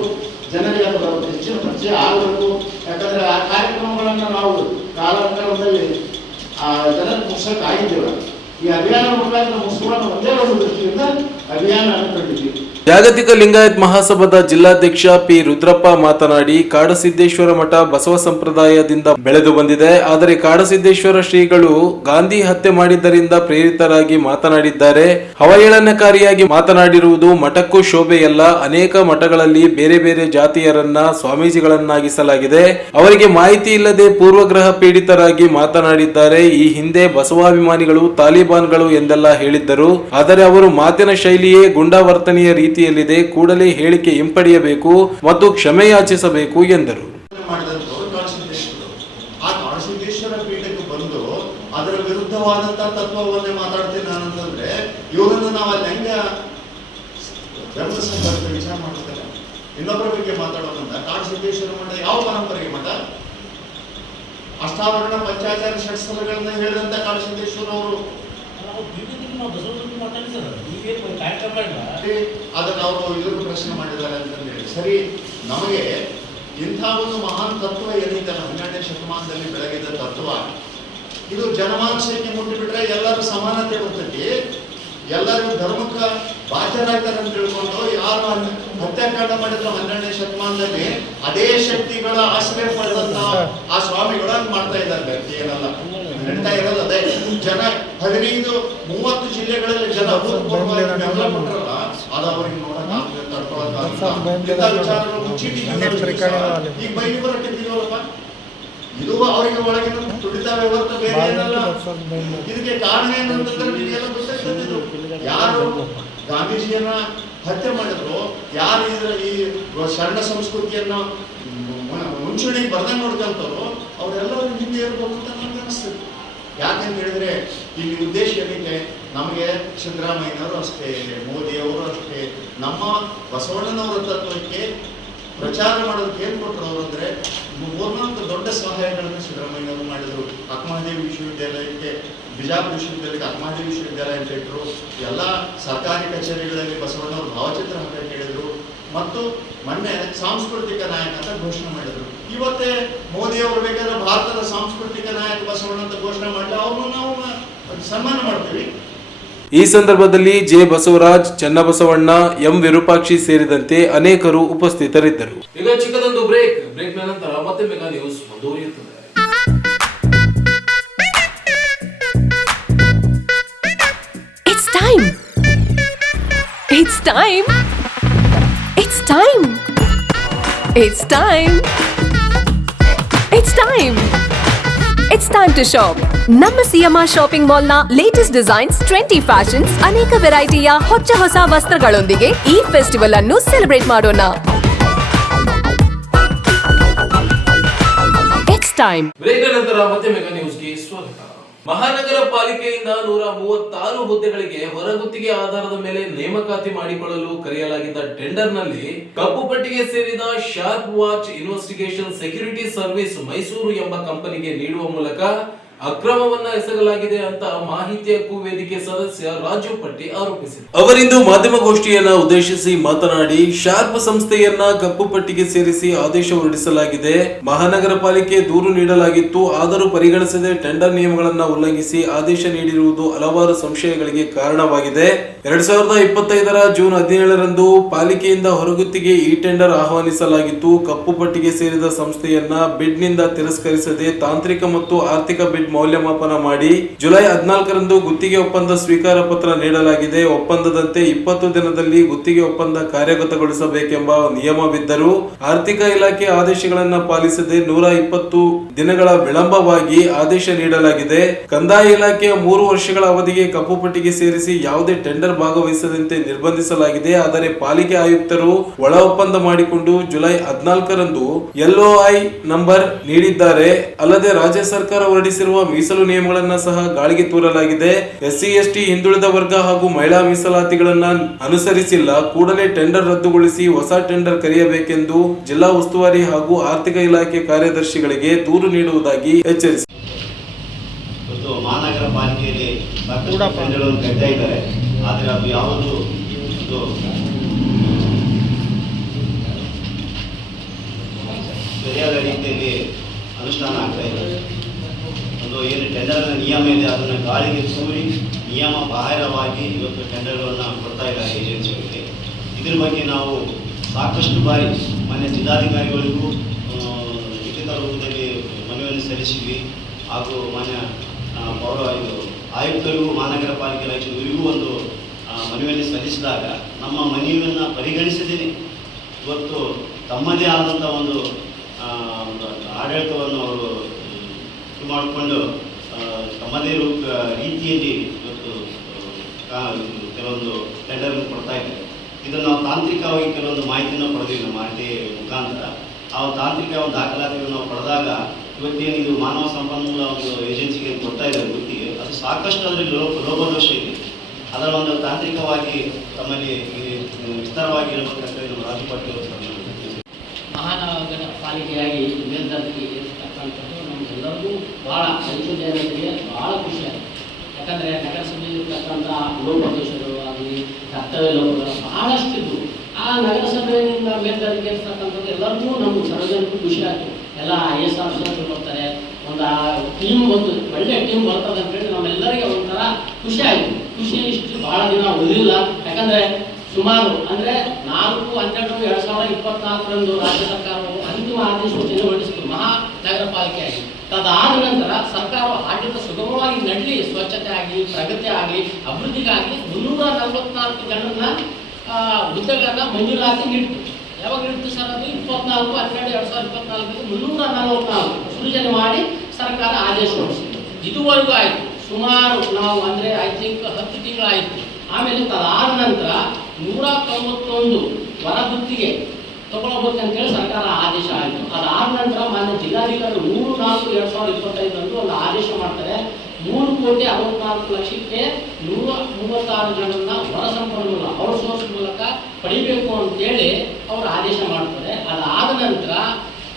ಜನರಿಗೆ ಅದು ಹೆಚ್ಚಿನ ಪರಿಚಯ ಆಗಬೇಕು. ಯಾಕಂದರೆ ಆ ಕಾರ್ಯಕ್ರಮಗಳನ್ನು ನಾವು ಕಾಲಾಂತರದಲ್ಲಿ ಜನರಿಗೆ ಮುಗಿಸೋಕ್ಕಾಗಿದ್ದಿಲ್ಲ. ಈ ಅಭಿಯಾನ ಮುಖಾಂತರ ಮುಗಿಸ್ಕೊಳ್ಳೋ ಒಂದೇ ಒಂದು ದೃಷ್ಟಿಯಿಂದ ಅಭಿಯಾನ ಹಮ್ಮಿಕೊಂಡಿದ್ವಿ. ಜಾಗತಿಕ ಲಿಂಗಾಯತ್ ಮಹಾಸಭಾದ ಜಿಲ್ಲಾಧ್ಯಕ್ಷ ಪಿ ರುದ್ರಪ್ಪ ಮಾತನಾಡಿ, ಕಾಡಸಿದ್ದೇಶ್ವರ ಮಠ ಬಸವ ಸಂಪ್ರದಾಯದಿಂದ ಬೆಳೆದು ಬಂದಿದೆ. ಆದರೆ ಕಾಡಸಿದ್ದೇಶ್ವರ ಶ್ರೀಗಳು ಗಾಂಧಿ ಹತ್ಯೆ ಮಾಡಿದ್ದರಿಂದ ಪ್ರೇರಿತರಾಗಿ ಮಾತನಾಡಿದ್ದಾರೆ. ಅವಹೇಳನಕಾರಿಯಾಗಿ ಮಾತನಾಡಿರುವುದು ಮಠಕ್ಕೂ ಶೋಭೆಯಲ್ಲ. ಅನೇಕ ಮಠಗಳಲ್ಲಿ ಬೇರೆ ಬೇರೆ ಜಾತಿಯರನ್ನ ಸ್ವಾಮೀಜಿಗಳನ್ನಾಗಿಸಲಾಗಿದೆ. ಅವರಿಗೆ ಮಾಹಿತಿ ಇಲ್ಲದೆ ಪೂರ್ವಗ್ರಹ ಪೀಡಿತರಾಗಿ ಮಾತನಾಡಿದ್ದಾರೆ. ಈ ಹಿಂದೆ ಬಸವಾಭಿಮಾನಿಗಳು ತಾಲಿಬಾನ್ಗಳು ಎಂದೆಲ್ಲ ಹೇಳಿದ್ದರು. ಆದರೆ ಅವರು ಮಾತಿನ ಶೈಲಿಯೇ ಗುಂಡಾವರ್ತನೆಯ ರೀತಿಯಲ್ಲಿದೆ. ಕೂಡಲೇ ಹೇಳಿಕೆ ಹಿಂಪಡೆಯಬೇಕು ಮತ್ತು ಕ್ಷಮೆ ಯಾಚಿಸಬೇಕು ಎಂದರು. ಆ ಕಾಡಸಿದ್ದೇಶ್ವರ ಪೀಠಕ್ಕೆ ಬಂದು ಅದರ ವಿರುದ್ಧವಾದಂತಹ ತತ್ವವನ್ನೇ ಮಾತಾಡ್ತೀನಿ ನಾನಂತಂದ್ರೆ ಇವರನ್ನು ನಾವು ಅಲ್ಲಿ ಹೆಂಗ ವಿಚಾರ ಮಾಡ್ತಾರೆ. ಇನ್ನೊಬ್ಬರ ಬಗ್ಗೆ ಮಾತಾಡೋದಂತ ಕಾಡಸಿದ್ದೇಶ್ವರ ಮಠ ಯಾವ ಪರಂಪರೆಗೆ ಮಠ? ಅಷ್ಟಾವರಣ ಪಂಚಾಚಾರ ಷಟ್ಸ್ಥಲಗಳನ್ನ ಹೇಳಿದಂತ ಕಾಡಸಿದ್ದೇಶ್ವರ ಅವರು ಅದನ್ನು ಅವರು ಇದನ್ನು ಪ್ರಶ್ನೆ ಮಾಡಿದ್ದಾರೆ ಅಂತಂದೇಳಿ ಸರಿ. ನಮಗೆ ಇಂಥ ಒಂದು ಮಹಾನ್ ತತ್ವ ಏನೈತಲ್ಲ 12ನೇ ಶತಮಾನದಲ್ಲಿ ಬೆಳಗಿದ ತತ್ವ, ಇದು ಜನಮಾನಸಕ್ಕೆ ಮುಟ್ಟಿಬಿಟ್ರೆ ಎಲ್ಲರೂ ಸಮಾನತೆ ಬರ್ತೈತಿ, ಎಲ್ಲರೂ ಧರ್ಮಕ್ಕೆ ಬಾಧ್ಯರಾಗ್ತಾರೆ ಅಂತ ತಿಳ್ಕೊಂಡು ಯಾರು ಹತ್ಯಾಕಾಂಡ ಮಾಡಿದ್ರು 12ನೇ ಶತಮಾನದಲ್ಲಿ ಅದೇ ಶಕ್ತಿಗಳ ಆಶ್ರಯ ಪಡೆದಂತ ಆ ಸ್ವಾಮಿಗಳು ಹಂಗೆ ಮಾಡ್ತಾ ಇದ್ದಾರೆ. ಏನಲ್ಲ ನಡೀತಾ ಇರೋದು ಅದೇ. ಜನ 15-30 ಜಿಲ್ಲೆಗಳಲ್ಲಿ ಜನ ಅಭೂತಪೂರ್ವವಾಗಿ ಕೊಟ್ಟರಲ್ಲ, ಅದು ಅವ್ರಿಗೆ ನೋಡಕ್ ತಡ್ಕೊಳಕ್ ಈಗ ಬೈಲಿ ಬರಕ್ಕಿದ್ದೀವಲ್ಲಪ್ಪ, ಇದು ಅವರಿಗೆ ಒಳಗಿನ ತುಡಿತ ವ್ಯವಹಾರ ಬೇರೆ ಏನಲ್ಲ. ಇದಕ್ಕೆ ಕಾರಣ ಏನಂತಂದ್ರೆ ನಿಮಗೆಲ್ಲ ಗೊತ್ತಾಗ್ತದೆ. ಯಾರು ಗಾಂಧೀಜಿಯನ್ನ ಹತ್ಯೆ ಮಾಡಿದ್ರು, ಯಾರು ಈ ಶರಣ ಸಂಸ್ಕೃತಿಯನ್ನ ಮುಂಚೂಣಿಗೆ ಬರ್ದಂಗೆ ನೋಡ್ಕೊಂತವ್ರು, ಅವರೆಲ್ಲರೂ ಹಿಂದೆ ಇರ್ಬೇಕು ಅಂತ ನಮ್ಗೆ ಅನಿಸ್ತದೆ. ಯಾಕಂತ ಹೇಳಿದ್ರೆ ಇಲ್ಲಿ ಉದ್ದೇಶ ಏನಿದೆ, ನಮಗೆ ಸಿದ್ದರಾಮಯ್ಯನವರು ಅಷ್ಟೇ, ಮೋದಿಯವರು ಅಷ್ಟೇ, ನಮ್ಮ ಬಸವಣ್ಣನವರ ತತ್ವಕ್ಕೆ ಪ್ರಚಾರ ಮಾಡೋದಕ್ಕೆ ಏನು ಕೊಟ್ಟರು ಅವರು ಅಂದರೆ 3-4 ದೊಡ್ಡ ಸಹಾಯಗಳನ್ನು ಸಿದ್ದರಾಮಯ್ಯನವರು ಮಾಡಿದರು. ಅಕ್ಕಮಹಾದೇವಿ ವಿಶ್ವವಿದ್ಯಾಲಯಕ್ಕೆ, ಬಿಜಾಪುರ ವಿಶ್ವವಿದ್ಯಾಲಯಕ್ಕೆ ಅಕ್ಕಮಹಾದೇವಿ ವಿಶ್ವವಿದ್ಯಾಲಯ ಅಂತ ಇಟ್ಟರು. ಎಲ್ಲ ಸರ್ಕಾರಿ ಕಚೇರಿಗಳಲ್ಲಿ ಬಸವಣ್ಣವರು ಭಾವಚಿತ್ರ ಹಾಕಕ್ಕೆ ಹೇಳಿದರು. ಮತ್ತು ಮೊನ್ನೆ ಸಾಂಸ್ಕೃತಿಕ ನಾಯಕ ಅಂತ ಘೋಷಣೆ ಮಾಡಿದರು. ಇವತ್ತೇ ಮೋದಿಯವರು ಬೇಕಾದ್ರೆ ಭಾರತದ ಸಾಂಸ್ಕೃತಿಕ ನಾಯಕ ಬಸವಣ್ಣ ಅಂತ ಘೋಷಣೆ ಮಾಡಲಿ, ಅವ್ರನ್ನು ನಾವು ಸನ್ಮಾನ ಮಾಡ್ತೀವಿ. ಈ ಸಂದರ್ಭದಲ್ಲಿ ಜೆ ಬಸವರಾಜ್, ಚನ್ನಬಸವಣ್ಣ, ಎಂ ವಿರೂಪಾಕ್ಷಿ ಸೇರಿದಂತೆ ಅನೇಕರು ಉಪಸ್ಥಿತರಿದ್ದರು. ಈಗ ಚಿಕ್ಕದೊಂದು ಬ್ರೇಕ್ ನಂತರ ಮತ್ತೆ ಮೆಗಾ ನ್ಯೂಸ್ ಮುಂದುವರಿಯುತ್ತದೆ. It's time. It's time. It's time. It's time. It's time. It's time to shop. ನಮ್ಮ ಸಿಎಂಆರ್ ಶಾಪಿಂಗ್ ಮಾಲ್ ನ ಲೇಟೆಸ್ಟ್ ಡಿಸೈನ್ಸ್, 20 ಫ್ಯಾಷನ್ಸ್, ಅನೇಕ ವೆರೈಟಿಯ ಹೊಸ ವಸ್ತ್ರಗಳೊಂದಿಗೆ ಈ ಫೆಸ್ಟಿವಲ್ ಅನ್ನು ಸೆಲೆಬ್ರೇಟ್ ಮಾಡೋಣ. It's time. ಬ್ರೇಕ್ ನಂತರ ಮತ್ತೆ ಮೆಗಾ ನ್ಯೂಸ್ಗೆ ಸ್ವಾಗತ. ಮಹಾನಗರ ಪಾಲಿಕೆಯಿಂದ 136 ಹುದ್ದೆಗಳಿಗೆ ಹೊರಗುತ್ತಿಗೆ ಆಧಾರದ ಮೇಲೆ ನೇಮಕಾತಿ ಮಾಡಿಕೊಳ್ಳಲು ಕರೆಯಲಾಗಿದ್ದ ಟೆಂಡರ್ನಲ್ಲಿ ಕಪ್ಪು ಪಟ್ಟಿಗೆ ಸೇರಿದ sharp watch investigation security service Mysuru ಎಂಬ ಕಂಪನಿಗೆ ನೀಡುವ ಮೂಲಕ ಅಕ್ರಮವನ್ನ ಎಸಗಲಾಗಿದೆ ಅಂತ ಮಾಹಿತಿ ಹಕ್ಕು ವೇದಿಕೆ ಸದಸ್ಯ ರಾಜು ಪಟ್ಟಿ ಆರೋಪಿಸಿದರು. ಅವರಿಂದು ಮಾಧ್ಯಮಗೋಷ್ಠಿಯನ್ನ ಉದ್ದೇಶಿಸಿ ಮಾತನಾಡಿ, ಶಾರ್ಪ್ ಸಂಸ್ಥೆಯನ್ನ ಕಪ್ಪು ಪಟ್ಟಿಗೆ ಸೇರಿಸಿ ಆದೇಶ ಹೊರಡಿಸಲಾಗಿದೆ. ಮಹಾನಗರ ಪಾಲಿಕೆ ದೂರು ನೀಡಲಾಗಿತ್ತು, ಆದರೂ ಪರಿಗಣಿಸದೆ ಟೆಂಡರ್ ನಿಯಮಗಳನ್ನ ಉಲ್ಲಂಘಿಸಿ ಆದೇಶ ನೀಡಿರುವುದು ಹಲವಾರು ಸಂಶಯಗಳಿಗೆ ಕಾರಣವಾಗಿದೆ. 2025ರ ಜೂನ್ 17ರಂದು ಪಾಲಿಕೆಯಿಂದ ಹೊರಗುತ್ತಿಗೆ ಈ ಟೆಂಡರ್ ಆಹ್ವಾನಿಸಲಾಗಿತ್ತು. ಕಪ್ಪು ಪಟ್ಟಿಗೆ ಸೇರಿದ ಸಂಸ್ಥೆಯನ್ನ ಬಿಡ್ ನಿಂದ ತಿರಸ್ಕರಿಸದೆ ತಾಂತ್ರಿಕ ಮತ್ತು ಆರ್ಥಿಕ ಬಿಡ್ ಮೌಲ್ಯಮಾಪನ ಮಾಡಿ ಜುಲೈ 14ರಂದು ಗುತ್ತಿಗೆ ಒಪ್ಪಂದ ಸ್ವೀಕಾರ ಪತ್ರ ನೀಡಲಾಗಿದೆ. ಒಪ್ಪಂದದಂತೆ 20 ದಿನದಲ್ಲಿ ಗುತ್ತಿಗೆ ಒಪ್ಪಂದ ಕಾರ್ಯಗತಗೊಳಿಸಬೇಕೆಂಬ ನಿಯಮವಿದ್ದರೂ ಆರ್ಥಿಕ ಇಲಾಖೆ ಆದೇಶಗಳನ್ನ ಪಾಲಿಸದೆ 120 ದಿನಗಳ ವಿಳಂಬವಾಗಿ ಆದೇಶ ನೀಡಲಾಗಿದೆ. ಕಂದಾಯ ಇಲಾಖೆಯ 3 ವರ್ಷಗಳ ಅವಧಿಗೆ ಕಪ್ಪು ಪಟ್ಟಿಗೆ ಸೇರಿಸಿ ಯಾವುದೇ ಟೆಂಡರ್ ಭಾಗವಹಿಸದಂತೆ ನಿರ್ಬಂಧಿಸಲಾಗಿದೆ. ಆದರೆ ಪಾಲಿಕೆ ಆಯುಕ್ತರು ಒಳ ಒಪ್ಪಂದ ಮಾಡಿಕೊಂಡು ಜುಲೈ 14ರಂದು LOI ನಂಬರ್ ನೀಡಿದ್ದಾರೆ. ಅಲ್ಲದೆ ರಾಜ್ಯ ಸರ್ಕಾರ ಹೊರಡಿಸಿರುವ ಮೀಸಲು ನಿಯಮಗಳನ್ನ ಸಹ ಗಾಳಿಗೆ ತೂರಲಾಗಿದೆ. SC/ST ಹಿಂದುಳಿದ ವರ್ಗ ಹಾಗೂ ಮಹಿಳಾ ಮೀಸಲಾತಿಗಳನ್ನ ಅನುಸರಿಸಿಲ್ಲ. ಕೂಡಲೇ ಟೆಂಡರ್ ರದ್ದುಗೊಳಿಸಿ ಹೊಸ ಟೆಂಡರ್ ಕರೆಯಬೇಕೆಂದು ಜಿಲ್ಲಾ ಉಸ್ತುವಾರಿ ಹಾಗೂ ಆರ್ಥಿಕ ಇಲಾಖೆ ಕಾರ್ಯದರ್ಶಿಗಳಿಗೆ ದೂರು ನೀಡುವುದಾಗಿ ಎಚ್ಚರಿಸಿದರು. ಮಹಾನಗರ ಪಾಲಿಕೆಯಲ್ಲಿ ಸಾಕಷ್ಟು ಟೆಂಡರ್ಗಳನ್ನು ಕರೀತಾ ಇದ್ದಾರೆ, ಆದರೆ ಅದು ಯಾವುದು ಸರಿಯಾದ ರೀತಿಯಲ್ಲಿ ಅನುಷ್ಠಾನ ಆಗ್ತಾ ಇದೆ. ಏನು ಟೆಂಡರ್ನ ನಿಯಮ ಇದೆ ಅದನ್ನು ಗಾಳಿಗೆ ತೂರಿ ನಿಯಮ ಬಾಹಿರವಾಗಿ ಇವತ್ತು ಟೆಂಡರ್ಗಳನ್ನು ಕೊಡ್ತಾ ಇದ್ದಾರೆ ಏಜೆನ್ಸಿಗಳಿಗೆ. ಇದ್ರ ಬಗ್ಗೆ ನಾವು ಸಾಕಷ್ಟು ಬಾರಿ ಮಾನ್ಯ ಜಿಲ್ಲಾಧಿಕಾರಿಗಳಿಗೂ ಲಿಖಿತ ರೂಪದಲ್ಲಿ ಮನವಿಯನ್ನು ಸಲ್ಲಿಸಿದ್ವಿ. ಹಾಗೂ ಮಾನ್ಯ ಆಯುಕ್ತರಿಗೂ ಮಹಾನಗರ ಪಾಲಿಕೆ ಇವರಿಗೂ ಒಂದು ಮನವಿಯನ್ನು ಸಲ್ಲಿಸಿದಾಗ ನಮ್ಮ ಮನವಿಯನ್ನು ಪರಿಗಣಿಸದೇ ಇವತ್ತು ತಮ್ಮದೇ ಆದಂಥ ಒಂದು ಆಡಳಿತವನ್ನು ಅವರು ಮಾಡಿಕೊಂಡು ತಮ್ಮದೇ ರೀತಿಯಲ್ಲಿ ಇವತ್ತು ಕೆಲವೊಂದು ಟೆಂಡರ್ಗಳನ್ನು ಕೊಡ್ತಾ ಇದ್ದಾರೆ. ಇದನ್ನು ನಾವು ತಾಂತ್ರಿಕವಾಗಿ ಕೆಲವೊಂದು ಮಾಹಿತಿಯನ್ನು ಪಡೆದಿವಿ ನಮ್ಮ RTA ಮುಖಾಂತರ. ಆ ತಾಂತ್ರಿಕ ಒಂದು ದಾಖಲಾತಿಗಳನ್ನು ನಾವು ಪಡೆದಾಗ ಇವತ್ತೇನು ಇದು ಮಾನವ ಸಂಪನ್ಮೂಲ ಒಂದು ಏಜೆನ್ಸಿಗೆ ಕೊಡ್ತಾ ಇದ್ದಾರೆ ಗುತ್ತಿಗೆ, ಅದು ಸಾಕಷ್ಟು ಅದರಲ್ಲಿ ಲೋಪದೋಷ ಇದೆ. ಅದರ ಒಂದು ತಾಂತ್ರಿಕವಾಗಿ ತಮ್ಮಲ್ಲಿ ವಿಸ್ತಾರವಾಗಿ ಹೇಳಬೇಕಂತ ನಮ್ಮ ರಾಜು ಪಟ್ಟಿ ಅವರು ಮಹಾನಗರ ಪಾಲಿಕೆಯಾಗಿ ಮೇಲ್ದರ್ಜೆಗೆ ಏರಿಸ್ತಕ್ಕಂಥದ್ದು ನಮಗೆಲ್ಲರಿಗೂ ಭಾಳ ಸಂಶೋಧನೆಗಳಿಗೆ ಭಾಳ ಖುಷಿಯಾಗಿದೆ. ಯಾಕಂದರೆ ನಗರಸಭೆಯಲ್ಲಿರ್ತಕ್ಕಂಥ ಲೋಪದೋಷಗಳು ಆಗಲಿ ಕರ್ತವ್ಯ ಲೋಪಗಳು ಬಹಳಷ್ಟಿದ್ದು ಆ ನಗರಸಭೆಯಿಂದ ಮೇಲ್ದರ್ಜೆಗೆ ಏರಿಸ್ತಕ್ಕಂಥದ್ದು ಎಲ್ಲರಿಗೂ ನಮ್ಗೆ ಸಾರ್ವಜನಿಕರು ಖುಷಿ ಆಯಿತು. ಎಲ್ಲ IAS ಆಫೀಸರ್ಗಳು ಬರ್ತಾರೆ, ಒಂದು ಟೀಮ್ ಒಂದು ಒಳ್ಳೆ ಟೀಮ್ ಬರ್ತದೆ ಅಂತೇಳಿ ನಮ್ಮೆಲ್ಲರಿಗೆ ಒಂಥರ ಖುಷಿ ಆಯಿತು. ಖುಷಿ ಇಷ್ಟು ಭಾಳ ದಿನ ಉಳಿದಿಲ್ಲ. ಯಾಕಂದರೆ ಸುಮಾರು ಅಂದರೆ 4/12/2024ರಂದು ರಾಜ್ಯ ಸರ್ಕಾರವು ಅಂತಿಮ ಅಧಿಸೂಚನೆ ಹೊರಡಿಸಿತು ಮಹಾನಗರ ಪಾಲಿಕೆಯಾಗಿ. ಅದಾದ ನಂತರ ಸರ್ಕಾರವು ಆಡಳಿತ ಸುಗಮವಾಗಿ ನಡಲಿ, ಸ್ವಚ್ಛತೆ ಆಗಲಿ, ಪ್ರಗತಿ ಆಗಲಿ, ಅಭಿವೃದ್ಧಿಗಾಗಿ 344 ಜನರನ್ನ ಹುದ್ದೆಗಳನ್ನು ಮಂಜೂರಾತಿ ನೀಡಿತು. ಯಾವಾಗ ನೀಡಿತು ಸರ್? ಅದು 24/12/2024 344 ಸೃಜನೆ ಮಾಡಿ ಸರ್ಕಾರ ಆದೇಶ ಹೊರಡಿಸಿತು. ಇದುವರೆಗೂ ಆಯಿತು ಸುಮಾರು ನಾವು ಅಂದರೆ ಐ ಥಿಂಕ್ 10 ತಿಂಗಳಾಯಿತು. ಆಮೇಲೆ ಅದಾದ ನಂತರ 191 ಹೊರಗುತ್ತಿಗೆ ತಗೊಳ್ಬೇಕಂತೇಳಿ ಸರ್ಕಾರ ಆದೇಶ ಆಯಿತು. ಅದಾದ ನಂತರ ಮಾನ್ಯ ಜಿಲ್ಲಾಧಿಕಾರಿ 3/4/2025 ಒಂದು ಆದೇಶ ಮಾಡ್ತಾರೆ. 3,64,00,000ಕ್ಕೆ 136 ಜನರನ್ನ ಹೊರ ಸಂಪನ್ಮೂಲ ಔಟ್ಸೋರ್ಸ್ ಮೂಲಕ ಪಡಿಬೇಕು ಅಂತೇಳಿ ಅವರು ಆದೇಶ ಮಾಡ್ತಾರೆ. ಅದಾದ ನಂತರ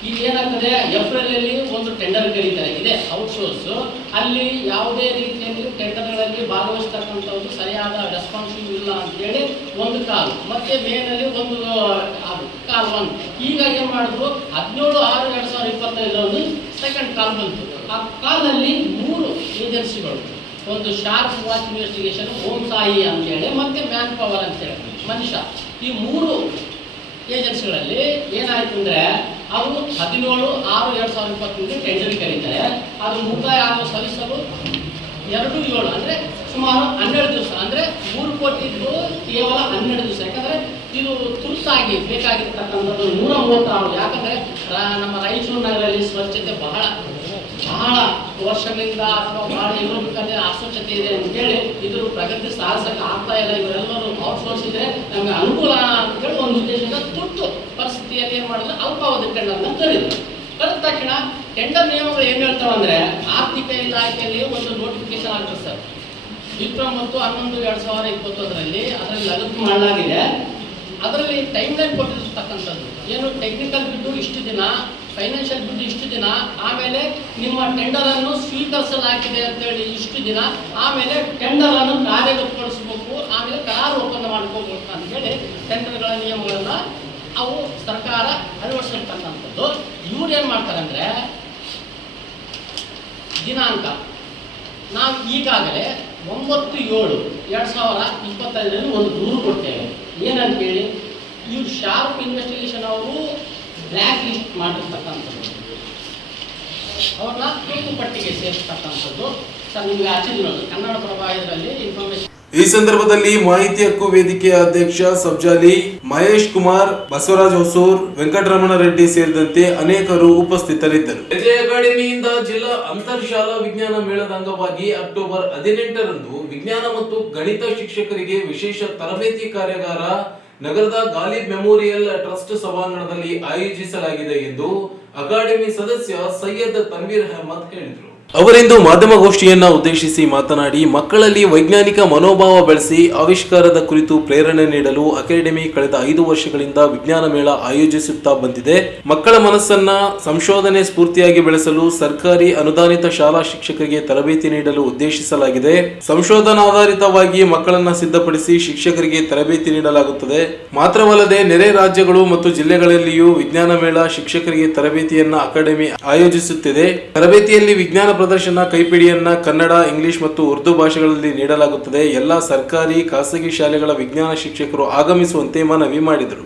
ಈಗ ಏನಾಗ್ತದೆ, ಏಪ್ರಿಲಲ್ಲಿ ಒಂದು ಟೆಂಡರ್ ಕರೀತಾರೆ, ಇದೆ ಔಟ್ಸೋರ್ಸ್. ಅಲ್ಲಿ ಯಾವುದೇ ರೀತಿಯಲ್ಲಿ ಟೆಂಡರ್ಗಳಲ್ಲಿ ಭಾಗವಹಿಸ್ತಕ್ಕಂಥದ್ದು ಸರಿಯಾದ ರೆಸ್ಪಾನ್ಸಿವ್ ಇಲ್ಲ ಅಂತೇಳಿ ಒಂದು ಕಾಲ್, ಮತ್ತೆ ಮೇನಲ್ಲಿ ಒಂದು ಕಾಲ್ ಒಂದು. ಈಗ ಏನು ಮಾಡಿದ್ರು, 17/6/2025 ಸೆಕೆಂಡ್ ಕಾಲ್ ಬಂತು. ಆ ಕಾಲಲ್ಲಿ 3 ಏಜೆನ್ಸಿಗಳು, ಒಂದು sharp watch investigation, Om Sai ಅಂತೇಳಿ, ಮತ್ತೆ ಮ್ಯಾನ್ ಪವರ್ ಅಂತೇಳಿ ಮನುಷ್ಯ, ಈ 3 ಏಜೆನ್ಸಿಗಳಲ್ಲಿ ಏನಾಯ್ತು ಅಂದರೆ ಅವು 17/6/2025 ಟೆಂಡರ್ ಕರೀತಾರೆ. ಅದು ಮುಕ್ತಾಯ ಆಗೋ ಸಲ್ಲಿಸಲು 2/7 ಅಂದರೆ ಸುಮಾರು 12 ದಿವಸ, ಅಂದರೆ 3 ಕೋಟಿ ಇದ್ದು ಕೇವಲ 12 ದಿವಸ. ಯಾಕಂದರೆ ಇದು ತುರ್ತಾಗಿ ಬೇಕಾಗಿರ್ತಕ್ಕಂಥದ್ದು 136. ಯಾಕಂದರೆ ನಮ್ಮ ರಾಯಚೂರು ನಗರಲ್ಲಿ ಸ್ವಚ್ಛತೆ ಬಹಳ ಬಹಳ ವರ್ಷಗಳಿಂದ ಅಥವಾ ಬಹಳ ಇರಬೇಕಾದ್ರೆ ಅಸ್ವಚ್ಛತೆ ಇದೆ ಅಂತೇಳಿ ಇದ್ರ ಪ್ರಗತಿ ಸಾಧಿಸಕ್ಕೆ ಆಗ್ತಾ ಇಲ್ಲ, ಇವರೆಲ್ಲರೂ ಔಟ್ಸೋರ್ಸ್ ಇದ್ರೆ ನಮಗೆ ಅನುಕೂಲ ಅಂತೇಳಿ ಒಂದು ಉದ್ದೇಶದಿಂದ ತುರ್ತು ಪರಿಸ್ಥಿತಿಯಲ್ಲಿ ಏನು ಮಾಡಿದ್ರೆ ಅಲ್ಪಾವಧಿ ಟೆಂಡರ್ನ ಕರೆದ್ರು. ಕರೆದ ತಕ್ಷಣ ಟೆಂಡರ್ ನಿಯಮಗಳು ಏನು ಹೇಳ್ತಾವೆ ಅಂದರೆ ಆರ್ಥಿಕ ಇಲಾಖೆಯಲ್ಲಿ ಒಂದು ನೋಟಿಫಿಕೇಶನ್ ಆಗ್ತದೆ ಸರ್, ವಿಕ್ರಮ್ ಮತ್ತು 11/2020 ಅದರಲ್ಲಿ ಲಗತ್ತು ಮಾಡಲಾಗಿದೆ. ಅದರಲ್ಲಿ ಟೈಮ್ ಲೈನ್ ಕೊಟ್ಟಿರ್ತಕ್ಕಂಥದ್ದು ಏನು ಟೆಕ್ನಿಕಲ್ ಬಿದ್ದು ಇಷ್ಟು ದಿನ, ಫೈನಾನ್ಷಿಯಲ್ ಬಿದ್ದು ಇಷ್ಟು ದಿನ, ಆಮೇಲೆ ನಿಮ್ಮ ಟೆಂಡರನ್ನು ಸ್ವೀಕರಿಸಲಾಗಿದೆ ಅಂತೇಳಿ ಇಷ್ಟು ದಿನ, ಆಮೇಲೆ ಟೆಂಡರನ್ನು ಕಾರ್ಯಗತಗೊಳಿಸಬೇಕು, ಆಮೇಲೆ ಕರಾರು ಒಪ್ಪಂದ ಮಾಡ್ಕೋಬೇಕು ಅಂತೇಳಿ ಟೆಂಡರ್ಗಳ ನಿಯಮಗಳನ್ನು ಅವು ಸರ್ಕಾರ ಅಳವಡಿಸಿರ್ತಕ್ಕಂಥದ್ದು. ಇವ್ರು ಏನು ಮಾಡ್ತಾರೆ ಅಂದರೆ ದಿನಾಂಕ ನಾವು ಈಗಾಗಲೇ 9/7/2025 ಒಂದು ದೂರು ಕೊಡ್ತೇವೆ. ಏನಂತೇಳಿ ಇವ್ರು ಶಾರ್ಪ್ ಇನ್ವೆಸ್ಟಿಗೇಷನ್ ಅವರು ಬ್ಲ್ಯಾಕ್ ಲಿಸ್ಟ್ ಮಾಡಿರ್ತಕ್ಕಂಥದ್ದು, ಅವ್ರನ್ನ ತುರ್ತು ಪಟ್ಟಿಗೆ ಸೇರಿಸ್ತಕ್ಕಂಥದ್ದು. ಸರ್ ನಿಮಗೆ ಹಚ್ಚಿದ್ರು ಕನ್ನಡಪ್ರಭ ಇದರಲ್ಲಿ ಇನ್ಫಾರ್ಮೇಶನ್. ಈ ಸಂದರ್ಭದಲ್ಲಿ ಮಾಹಿತಿ ಹಕ್ಕು ವೇದಿಕೆಯ ಅಧ್ಯಕ್ಷ ಸಬ್ಜಾಲಿ, ಮಹೇಶ್ ಕುಮಾರ್, ಬಸವರಾಜ್ ಹೊಸೂರ್, ವೆಂಕಟರಮಣ ರೆಡ್ಡಿ ಸೇರಿದಂತೆ ಅನೇಕರು ಉಪಸ್ಥಿತರಿದ್ದರು. ವಿಜಯ ಅಕಾಡೆಮಿಯಿಂದ ಜಿಲ್ಲಾ ಅಂತರ್ಶಾಲಾ ವಿಜ್ಞಾನ ಮೇಳದ ಅಂಗವಾಗಿ ಅಕ್ಟೋಬರ್ 18ರಂದು ವಿಜ್ಞಾನ ಮತ್ತು ಗಣಿತ ಶಿಕ್ಷಕರಿಗೆ ವಿಶೇಷ ತರಬೇತಿ ಕಾರ್ಯಾಗಾರ ನಗರದ ಗಾಲಿಬ್ ಮೆಮೋರಿಯಲ್ ಟ್ರಸ್ಟ್ ಸಭಾಂಗಣದಲ್ಲಿ ಆಯೋಜಿಸಲಾಗಿದೆ ಎಂದು ಅಕಾಡೆಮಿ ಸದಸ್ಯ ಸೈಯದ್ ತನ್ವೀರ್ ಅಹಮದ್ ಹೇಳಿದರು. ಅವರಿಂದು ಮಾಧ್ಯಮಗೋಷ್ಠಿಯನ್ನ ಉದ್ದೇಶಿಸಿ ಮಾತನಾಡಿ, ಮಕ್ಕಳಲ್ಲಿ ವೈಜ್ಞಾನಿಕ ಮನೋಭಾವ ಬೆಳೆಸಿ ಆವಿಷ್ಕಾರದ ಕುರಿತು ಪ್ರೇರಣೆ ನೀಡಲು ಅಕಾಡೆಮಿ ಕಳೆದ 5 ವರ್ಷಗಳಿಂದ ವಿಜ್ಞಾನ ಮೇಳ ಆಯೋಜಿಸುತ್ತಾ ಬಂದಿದೆ. ಮಕ್ಕಳ ಮನಸ್ಸನ್ನ ಸಂಶೋಧನೆ ಸ್ಫೂರ್ತಿಯಾಗಿ ಬೆಳೆಸಲು ಸರ್ಕಾರಿ ಅನುದಾನಿತ ಶಾಲಾ ಶಿಕ್ಷಕರಿಗೆ ತರಬೇತಿ ನೀಡಲು ಉದ್ದೇಶಿಸಲಾಗಿದೆ. ಸಂಶೋಧನಾಧಾರಿತವಾಗಿ ಮಕ್ಕಳನ್ನ ಸಿದ್ಧಪಡಿಸಿ ಶಿಕ್ಷಕರಿಗೆ ತರಬೇತಿ ನೀಡಲಾಗುತ್ತದೆ. ಮಾತ್ರವಲ್ಲದೆ ನೆರೆ ರಾಜ್ಯಗಳು ಮತ್ತು ಜಿಲ್ಲೆಗಳಲ್ಲಿಯೂ ವಿಜ್ಞಾನ ಮೇಳ ಶಿಕ್ಷಕರಿಗೆ ತರಬೇತಿಯನ್ನ ಅಕಾಡೆಮಿ ಆಯೋಜಿಸುತ್ತಿದೆ. ತರಬೇತಿಯಲ್ಲಿ ವಿಜ್ಞಾನ ಪ್ರದರ್ಶನ, ಕೈಪಿಡಿಯನ್ನ ಕನ್ನಡ, ಇಂಗ್ಲಿಷ್ ಮತ್ತು ಉರ್ದು ಭಾಷೆಗಳಲ್ಲಿ ನೀಡಲಾಗುತ್ತದೆ. ಎಲ್ಲಾ ಸರ್ಕಾರಿ, ಖಾಸಗಿ ಶಾಲೆಗಳ ವಿಜ್ಞಾನ ಶಿಕ್ಷಕರು ಆಗಮಿಸುವಂತೆ ಮನವಿ ಮಾಡಿದರು.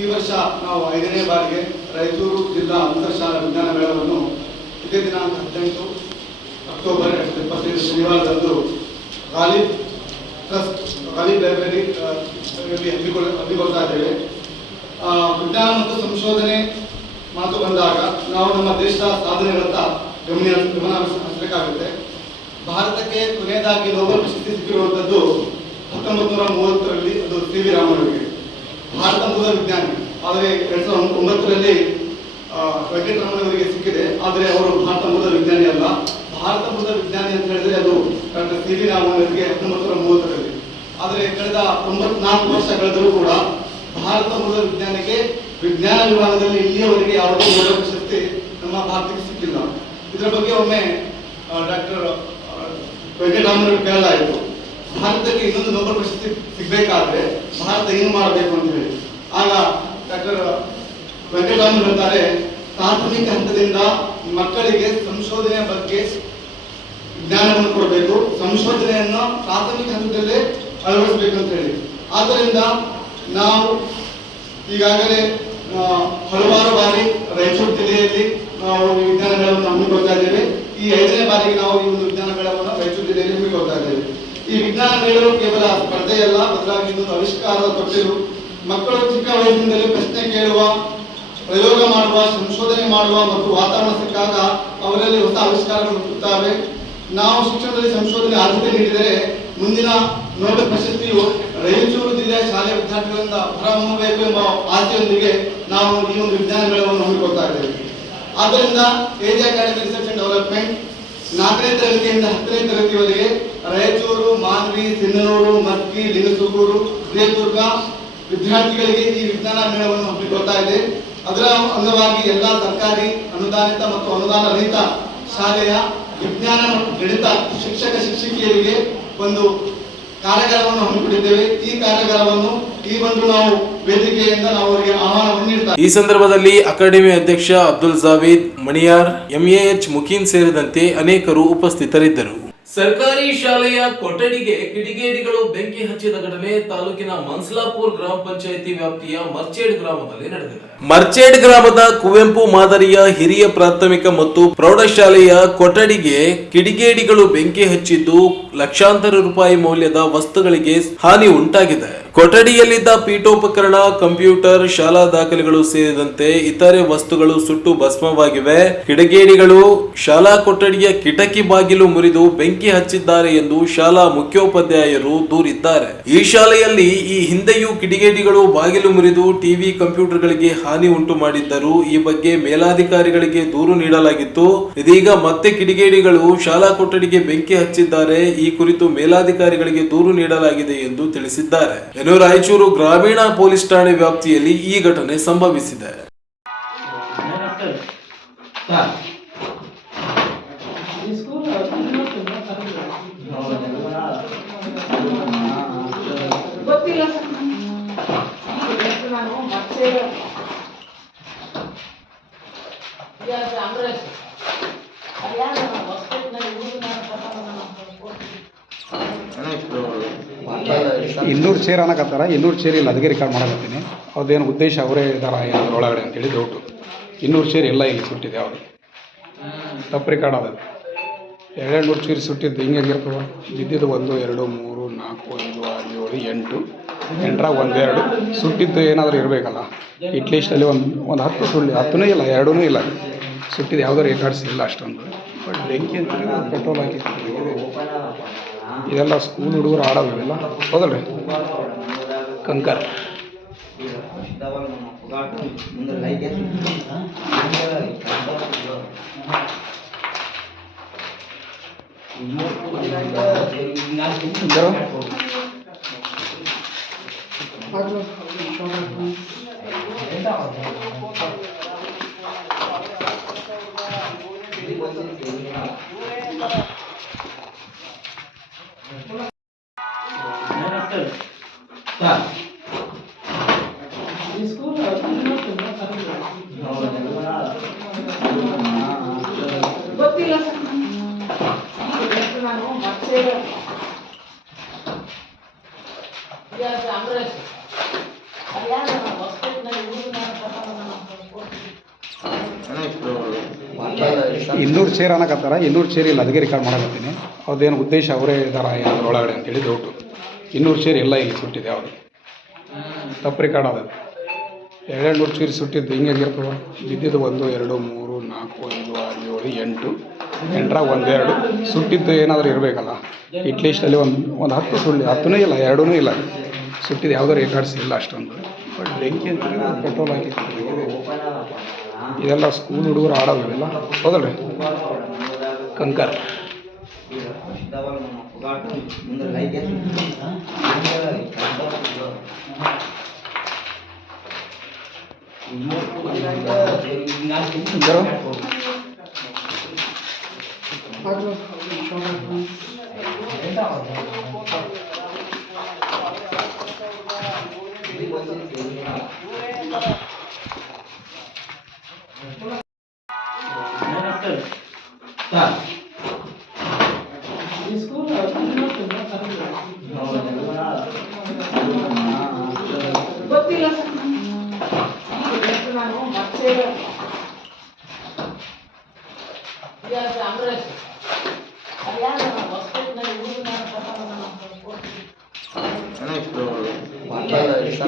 ಈ ವರ್ಷ ನಾವು 5ನೇ ಬಾರಿಗೆ ರಾಯಚೂರು ಜಿಲ್ಲಾ ಅಂತರ್ಶಾಲಾ ವಿಜ್ಞಾನ ಮೇಳವನ್ನು ಇದೇ ದಿನಾಂಕ 18 ಅಕ್ಟೋಬರ್ 2025 ಶನಿವಾರದಂದು ಗಾಲಿಬ್ ಲೈಬ್ರರಿ ಹಮ್ಮಿಕೊಳ್ತಾ ಇದ್ದೇವೆ. ವಿಜ್ಞಾನ ಮತ್ತು ಸಂಶೋಧನೆ ಮಾತು ಬಂದಾಗ ನಾವು ನಮ್ಮ ದೇಶದ ಸಾಧನೆಗಳತ್ತ ಗಮನ ಹರಿಸಬೇಕಾಗುತ್ತೆ. ಭಾರತಕ್ಕೆ ಕೊನೆಯದಾಗಿ ನೊಬೆಲ್ ಪ್ರಶಸ್ತಿ ಸಿಕ್ಕಿರುವಂಥದ್ದು 1930ರಲ್ಲಿ, ಅದು ಸಿ.ವಿ. ರಾಮನ್ ಅವರಿಗೆ. ಭಾರತ ಮೂಲ ವಿಜ್ಞಾನಿ, ಆದರೆ 2009ರಲ್ಲಿ ವೆಂಕಟರಮಣ ಅವರಿಗೆ ಸಿಕ್ಕಿದೆ. ಆದರೆ ಅವರು ಭಾರತ ಮೂಲ ವಿಜ್ಞಾನಿ ಅಲ್ಲ. ಭಾರತ ಮೂಲ ವಿಜ್ಞಾನಿ ಅಂತ ಹೇಳಿದ್ರೆ ಅದು ಡಾಕ್ಟರ್ ಸಿ.ವಿ. ರಾಮನ್ ಅವರಿಗೆ 1930ರಲ್ಲಿ. ಆದರೆ ಕಳೆದ 94 ವರ್ಷ ಕಳೆದರೂ ಕೂಡ ಭಾರತ ಮೂಲ ವಿಜ್ಞಾನಿಗೆ ವಿಜ್ಞಾನ ವಿಭಾಗದಲ್ಲಿ ಇಲ್ಲಿಯವರೆಗೆ ಯಾವುದೇ ನೊಬೆಲ್ ಪ್ರಶಸ್ತಿ ನಮ್ಮ ಭಾರತಕ್ಕೆ ಸಿಕ್ಕಿಲ್ಲ. ಇದರ ಬಗ್ಗೆ ಒಮ್ಮೆ ಡಾಕ್ಟರ್ ವೆಂಕಟರಾಮನ್ ಅವರು ಕೇಳಲಾಯಿತು, ಭಾರತಕ್ಕೆ ಇನ್ನೊಂದು ನೊಬೆಲ್ ಪ್ರಶಸ್ತಿ ಸಿಗಬೇಕಾದ್ರೆ ಭಾರತ ಏನು ಮಾಡಬೇಕು ಅಂತ ಹೇಳಿ. ಆಗ ಡಾಕ್ಟರ್ ವೆಂಕಟರಾಮನ್ ಹೇಳ್ತಾರೆ, ಪ್ರಾಥಮಿಕ ಹಂತದಿಂದ ಮಕ್ಕಳಿಗೆ ಸಂಶೋಧನೆಯ ಬಗ್ಗೆ ಜ್ಞಾನವನ್ನು ಕೊಡಬೇಕು, ಸಂಶೋಧನೆಯನ್ನು ಪ್ರಾಥಮಿಕ ಹಂತದಲ್ಲೇ ಅಳವಡಿಸಬೇಕು ಅಂತ ಹೇಳಿ. ಆದ್ದರಿಂದ ನಾವು ಈಗಾಗಲೇ ಹಲವಾರು ಬಾರಿ ರಾಯಚೂರು ಜಿಲ್ಲೆಯಲ್ಲಿ ನಾವು ವಿಜ್ಞಾನ ಮೇಳವನ್ನು ಹಮ್ಮಿಕೊಳ್ತಾ ಇದ್ದೇವೆ. ಈ 5ನೇ ಬಾರಿಗೆ ನಾವು ಈ ಒಂದು ವಿಜ್ಞಾನ ಮೇಳವನ್ನು ರಾಯಚೂರು ಜಿಲ್ಲೆಯಲ್ಲಿ ಹಮ್ಮಿಕೊಳ್ತಾ ಇದ್ದೇವೆ. ಈ ವಿಜ್ಞಾನ ಮೇಳವು ಕೇವಲ ಸ್ಪರ್ಧೆಯಲ್ಲ, ಬದಲಾಗಿ ಇನ್ನೊಂದು ಆವಿಷ್ಕಾರದ ತೊಟ್ಟಿಲು. ಮಕ್ಕಳು ಚಿಕ್ಕ ವಯಸ್ಸಿನಿಂದಲೇ ಪ್ರಶ್ನೆ ಕೇಳುವ, ಪ್ರಯೋಗ ಮಾಡುವ, ಸಂಶೋಧನೆ ಮಾಡುವ ಮತ್ತು ವಾತಾವರಣ ಸಿಕ್ಕಾಗ ಅವರಲ್ಲಿ ಹೊಸ ಆವಿಷ್ಕಾರಗಳು ಹುಟ್ಟುತ್ತವೆ. ನಾವು ಶಿಕ್ಷಣದಲ್ಲಿ ಸಂಶೋಧನೆ ಆದ್ಯತೆ ನೀಡಿದರೆ ಮುಂದಿನ ನೊಬೆಲ್ ಪ್ರಶಸ್ತಿಯು ರಾಯಚೂರು ಜಿಲ್ಲೆಯ ಶಾಲೆಯ ವಿದ್ಯಾರ್ಥಿಗಳಿಂದ ಹೊರಹೊಮ್ಮಬೇಕು ಎಂಬ ಆಸೆಯೊಂದಿಗೆ ನಾವು ಈ ಒಂದು ವಿಜ್ಞಾನ ಮೇಳವನ್ನು ಹಮ್ಮಿಕೊಳ್ತಾ ಇದ್ದೇವೆ. ಆದ್ದರಿಂದ AJ academy research and development 4ನೇ ತರಗತಿಯಿಂದ 10ನೇ ತರಗತಿಯವರೆಗೆ ರಾಯಚೂರು, ಮಾನ್ವಿ, ಸಿನ್ನನೂರು, ಮರ್ಕಿ, ಲಿಂಗಸೂಗೂರು, ದೇವದುರ್ಗ ವಿದ್ಯಾರ್ಥಿಗಳಿಗೆ ಈ ವಿಜ್ಞಾನ ಮೇಳವನ್ನು ಹಮ್ಮಿಕೊಳ್ತಾ ಇದೆ. ಅದರ ಅಂಗವಾಗಿ ಎಲ್ಲ ಸರ್ಕಾರಿ, ಅನುದಾನಿತ ಮತ್ತು ಅನುದಾನ ರಹಿತ ಶಾಲೆಯ ವಿಜ್ಞಾನ ಮತ್ತು ಗಣಿತ ಶಿಕ್ಷಕ ಶಿಕ್ಷಕಿಯರಿಗೆ ಒಂದು ಕಾರ್ಯಾಗಾರವನ್ನು ಹಮ್ಮಿಕೊಂಡಿದ್ದೇವೆ. ಈ ಕಾರ್ಯಾಗಾರವನ್ನು ಈ ಒಂದು ನಾವು ವೇದಿಕೆಯಿಂದ ನಾವು ಅವರಿಗೆ ಆಹ್ವಾನವನ್ನು ನೀಡುತ್ತೇವೆ. ಈ ಸಂದರ್ಭದಲ್ಲಿ ಅಕಾಡೆಮಿ ಅಧ್ಯಕ್ಷ ಅಬ್ದುಲ್ ಜಾವೀದ್ ಮಣಿಯಾರ್, ಎಂಎಎಚ್ ಮುಕೀನ್ ಸೇರಿದಂತೆ ಅನೇಕರು ಉಪಸ್ಥಿತರಿದ್ದರು. ಸರ್ಕಾರಿ ಶಾಲೆಯ ಕೊಠಡಿಗೆ ಕಿಡಿಗೇಡಿಗಳು ಬೆಂಕಿ ಹಚ್ಚಿದ ಘಟನೆ ತಾಲೂಕಿನ ಮನ್ಸಲಾಪುರ್ ಗ್ರಾಮ ಪಂಚಾಯಿತಿ ವ್ಯಾಪ್ತಿಯ ಮರ್ಚೇಡ್ ಗ್ರಾಮದಲ್ಲಿ ನಡೆದಿದೆ. ಮರ್ಚೇಡ್ ಗ್ರಾಮದ ಕುವೆಂಪು ಮಾದರಿಯ ಹಿರಿಯ ಪ್ರಾಥಮಿಕ ಮತ್ತು ಪ್ರೌಢಶಾಲೆಯ ಕೊಠಡಿಗೆ ಕಿಡಿಗೇಡಿಗಳು ಬೆಂಕಿ ಹಚ್ಚಿದ್ದು ಲಕ್ಷಾಂತರ ರೂಪಾಯಿ ಮೌಲ್ಯದ ವಸ್ತುಗಳಿಗೆ ಹಾನಿ ಉಂಟಾಗಿದೆ. ಕೊಠಡಿಯಲ್ಲಿದ್ದ ಪೀಠೋಪಕರಣ, ಕಂಪ್ಯೂಟರ್, ಶಾಲಾ ದಾಖಲೆಗಳು ಸೇರಿದಂತೆ ಇತರೆ ವಸ್ತುಗಳು ಸುಟ್ಟು ಭಸ್ಮವಾಗಿವೆ. ಕಿಡಿಗೇಡಿಗಳು ಶಾಲಾ ಕೊಠಡಿಯ ಕಿಟಕಿ ಬಾಗಿಲು ಮುರಿದು ಬೆಂಕಿ ಹಚ್ಚಿದ್ದಾರೆ ಎಂದು ಶಾಲಾ ಮುಖ್ಯೋಪಾಧ್ಯಾಯರು ದೂರಿದ್ದಾರೆ. ಈ ಶಾಲೆಯಲ್ಲಿ ಈ ಹಿಂದೆಯೂ ಕಿಡಿಗೇಡಿಗಳು ಬಾಗಿಲು ಮುರಿದು ಟಿವಿ, ಕಂಪ್ಯೂಟರ್ಗಳಿಗೆ ಹಾನಿ ಉಂಟು ಮಾಡಿದ್ದರು. ಈ ಬಗ್ಗೆ ಮೇಲಾಧಿಕಾರಿಗಳಿಗೆ ದೂರು ನೀಡಲಾಗಿತ್ತು. ಇದೀಗ ಮತ್ತೆ ಕಿಡಿಗೇಡಿಗಳು ಶಾಲಾ ಕೊಠಡಿಗೆ ಬೆಂಕಿ ಹಚ್ಚಿದ್ದಾರೆ. ಈ ಕುರಿತು ಮೇಲಾಧಿಕಾರಿಗಳಿಗೆ ದೂರು ನೀಡಲಾಗಿದೆ ಎಂದು ತಿಳಿಸಿದ್ದಾರೆ. ರಾಯಚೂರು ಗ್ರಾಮೀಣ ಪೊಲೀಸ್ ಠಾಣೆ ವ್ಯಾಪ್ತಿಯಲ್ಲಿ ಈ ಘಟನೆ ಸಂಭವಿಸಿದೆ. ಇನ್ನೂರು ಚೇರ್ ಅನ್ನಕತ್ತಾರ, 200 ಚೇರ್ ಇಲ್ಲ, ಅದಕ್ಕೆ ರೆಕಾರ್ಡ್ ಮಾಡಕತ್ತೀನಿ. ಅವ್ರದ್ದೇನು ಉದ್ದೇಶ ಅವರೇ ಇದ್ದಾರ ಅದರೊಳಗಡೆ ಅಂತೇಳಿ ಡೌಟು. 200 ಚೇರ್ ಎಲ್ಲ ಇಲ್ಲಿ ಸುಟ್ಟಿದೆ, ಅವರು ತಪ್ಪು ರೆಕಾರ್ಡ್ ಅದ. 200 ಚೇರ್ ಸುಟ್ಟಿದ್ದು ಹಿಂಗಾಗಿರ್ತದೆ. ಬಿದ್ದಿದ್ದು 1, 2, 3, 4, 5, 6, 7, 8, 8ರಾಗ 1, 2 ಸುಟ್ಟಿದ್ದು ಏನಾದರೂ ಇರಬೇಕಲ್ಲ. ಇಟ್ಲೀಸ್ಟಲ್ಲಿ ಒಂದು 10 ಸುಳ್ಳಿ, 10ನೂ ಇಲ್ಲ, 2ನೂ ಇಲ್ಲ, ಸುಟ್ಟಿದ್ದು ಯಾವುದೋ ರೆಕಾರ್ಡ್ಸ್ ಇಲ್ಲ ಅಷ್ಟೊಂದು. ಬಟ್ ಬೆಂಕಿ ಅಂತ ಪೆಟ್ರೋಲ್ ಹಾಕಿ ಇದೆಲ್ಲ ಸ್ಕೂಲ್ ಹುಡುಗರು ಆಡೋದು ಇವೆಲ್ಲ, ಹೌದಲ್ರಿ? ಕಂಕರ್ ಇನ್ನೂರು ಚೇರ್ ಅನ್ನಕತ್ತಾರ, 200 ಚೇರ್ ಇಲ್ಲ, ಅದಕ್ಕೆ ರೆಕಾರ್ಡ್ ಮಾಡಕತ್ತೀನಿ. ಅವ್ರದ್ದೇನು ಉದ್ದೇಶ ಅವರೇ ಇದ್ದಾರ ಅದರೊಳಗಡೆ ಅಂತೇಳಿ ಡೌಟು. 200 ಚೇರ್ ಎಲ್ಲ ಇಲ್ಲಿ ಸುಟ್ಟಿದೆ, ಅವರು ತಪ್ಪು ರೆಕಾರ್ಡ್ ಅದ. 200 ಚೇರ್ ಸುಟ್ಟಿದ್ದು ಹಿಂಗಾಗಿರ್ತದೆ. ಬಿದ್ದಿದ್ದು 1, 2, 3, 4, 5, 6, 7, 8, 8ರಾಗ 1, 2 ಸುಟ್ಟಿದ್ದು ಏನಾದರೂ ಇರಬೇಕಲ್ಲ. ಇಟ್ಲೀಸ್ಟಲ್ಲಿ ಒಂದು 10 ಸುಳ್ಳಿ, 10ನೂ ಇಲ್ಲ, 2ನೂ ಇಲ್ಲ, ಸುಟ್ಟಿದ್ದು ಯಾವುದೋ ರೆಕಾರ್ಡ್ಸ್ ಇಲ್ಲ ಅಷ್ಟೊಂದು. ಬಟ್ ಬೆಂಕಿ ಅಂತ ಪೆಟ್ರೋಲ್ ಹಾಕಿ ಇದೆಲ್ಲ ಸ್ಕೂಲ್ ಹುಡುಗರು ಆಡೋದು ಇವೆಲ್ಲ, ಹೌದಲ್ರಿ? ಕಂಕರ್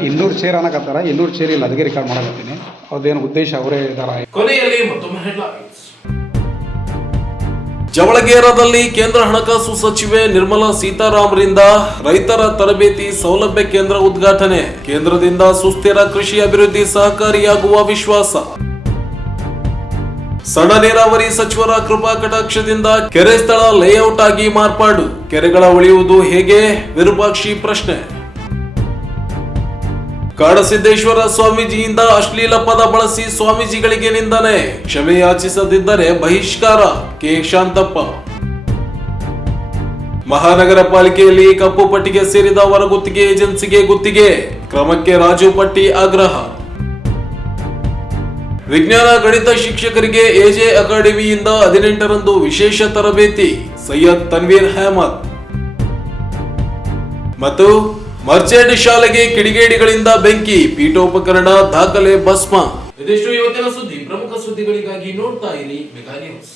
ಇನ್ನೂರು ಚೇರ್ ಅನ್ನಕತ್ತಾರ, 200 ಚೇರ್ ಇಲ್ಲ, ಅದಕ್ಕೆ ರೆಕಾರ್ಡ್ ಮಾಡಕತ್ತೀನಿ. ಅವ್ರದ್ದೇನು ಉದ್ದೇಶ ಅವರೇ ಇದ್ದಾರ. ಕೊನೆಯಲ್ಲಿ ಮತ್ತೊಮ್ಮೆ ಹೆಡ್ಲೈನ್ಸ್. ಜವಳಗೇರದಲ್ಲಿ ಕೇಂದ್ರ ಹಣಕಾಸು ಸಚಿವೆ ನಿರ್ಮಲಾ ಸೀತಾರಾಮರಿಂದ ರೈತರ ತರಬೇತಿ ಸೌಲಭ್ಯ ಕೇಂದ್ರ ಉದ್ಘಾಟನೆ. ಕೇಂದ್ರದಿಂದ ಸುಸ್ಥಿರ ಕೃಷಿ ಅಭಿವೃದ್ಧಿ ಸಹಕಾರಿಯಾಗುವ ವಿಶ್ವಾಸ. ಸಣ್ಣ ನೀರಾವರಿ ಸಚಿವರ ಕೃಪಾ ಕಟಾಕ್ಷದಿಂದ ಕೆರೆ ಸ್ಥಳ ಲೇಔಟ್ ಆಗಿ ಮಾರ್ಪಾಡು. ಕೆರೆಗಳ ಉಳಿಯುವುದು ಹೇಗೆ? ವಿರೂಪಾಕ್ಷಿ ಪ್ರಶ್ನೆ. ಕಾಡಸಿದ್ದೇಶ್ವರ ಸ್ವಾಮೀಜಿಯಿಂದ ಅಶ್ಲೀಲ ಪದ ಬಳಸಿ ಸ್ವಾಮೀಜಿಗಳಿಗೆ ನಿಂದನೆ. ಕ್ಷಮೆ ಯಾಚಿಸದಿದ್ದರೆ ಬಹಿಷ್ಕಾರ. ಕೆ ಶಾಂತಪ್ಪ. ಮಹಾನಗರ ಪಾಲಿಕೆಯಲ್ಲಿ ಕಪ್ಪು ಪಟ್ಟಿಗೆ ಸೇರಿದ ಹೊರಗುತ್ತಿಗೆ ಏಜೆನ್ಸಿಗೆ ಗುತ್ತಿಗೆ. ಕ್ರಮಕ್ಕೆ ರಾಜು ಪಟ್ಟಿ ಆಗ್ರಹ. ವಿಜ್ಞಾನ ಗಣಿತ ಶಿಕ್ಷಕರಿಗೆ ಎಜೆ ಅಕಾಡೆಮಿಯಿಂದ 18ರಂದು ವಿಶೇಷ ತರಬೇತಿ. ಸೈಯದ್ ತನ್ವೀರ್ ಅಹಮದ್. ಮತ್ತು ಮರ್ಚೆಂಟ್ ಶಾಲೆಗೆ ಕಿಡಿಗೇಡಿಗಳಿಂದ ಬೆಂಕಿ. ಪೀಠೋಪಕರಣ, ದಾಖಲೆ ಭಸ್ಮ. ಇದಿಷ್ಟು ಇವತ್ತಿನ ಸುದ್ದಿ. ಪ್ರಮುಖ ಸುದ್ದಿಗಳಿಗಾಗಿ ನೋಡ್ತಾ ಇರಿ ಮೆಗಾ ನ್ಯೂಸ್.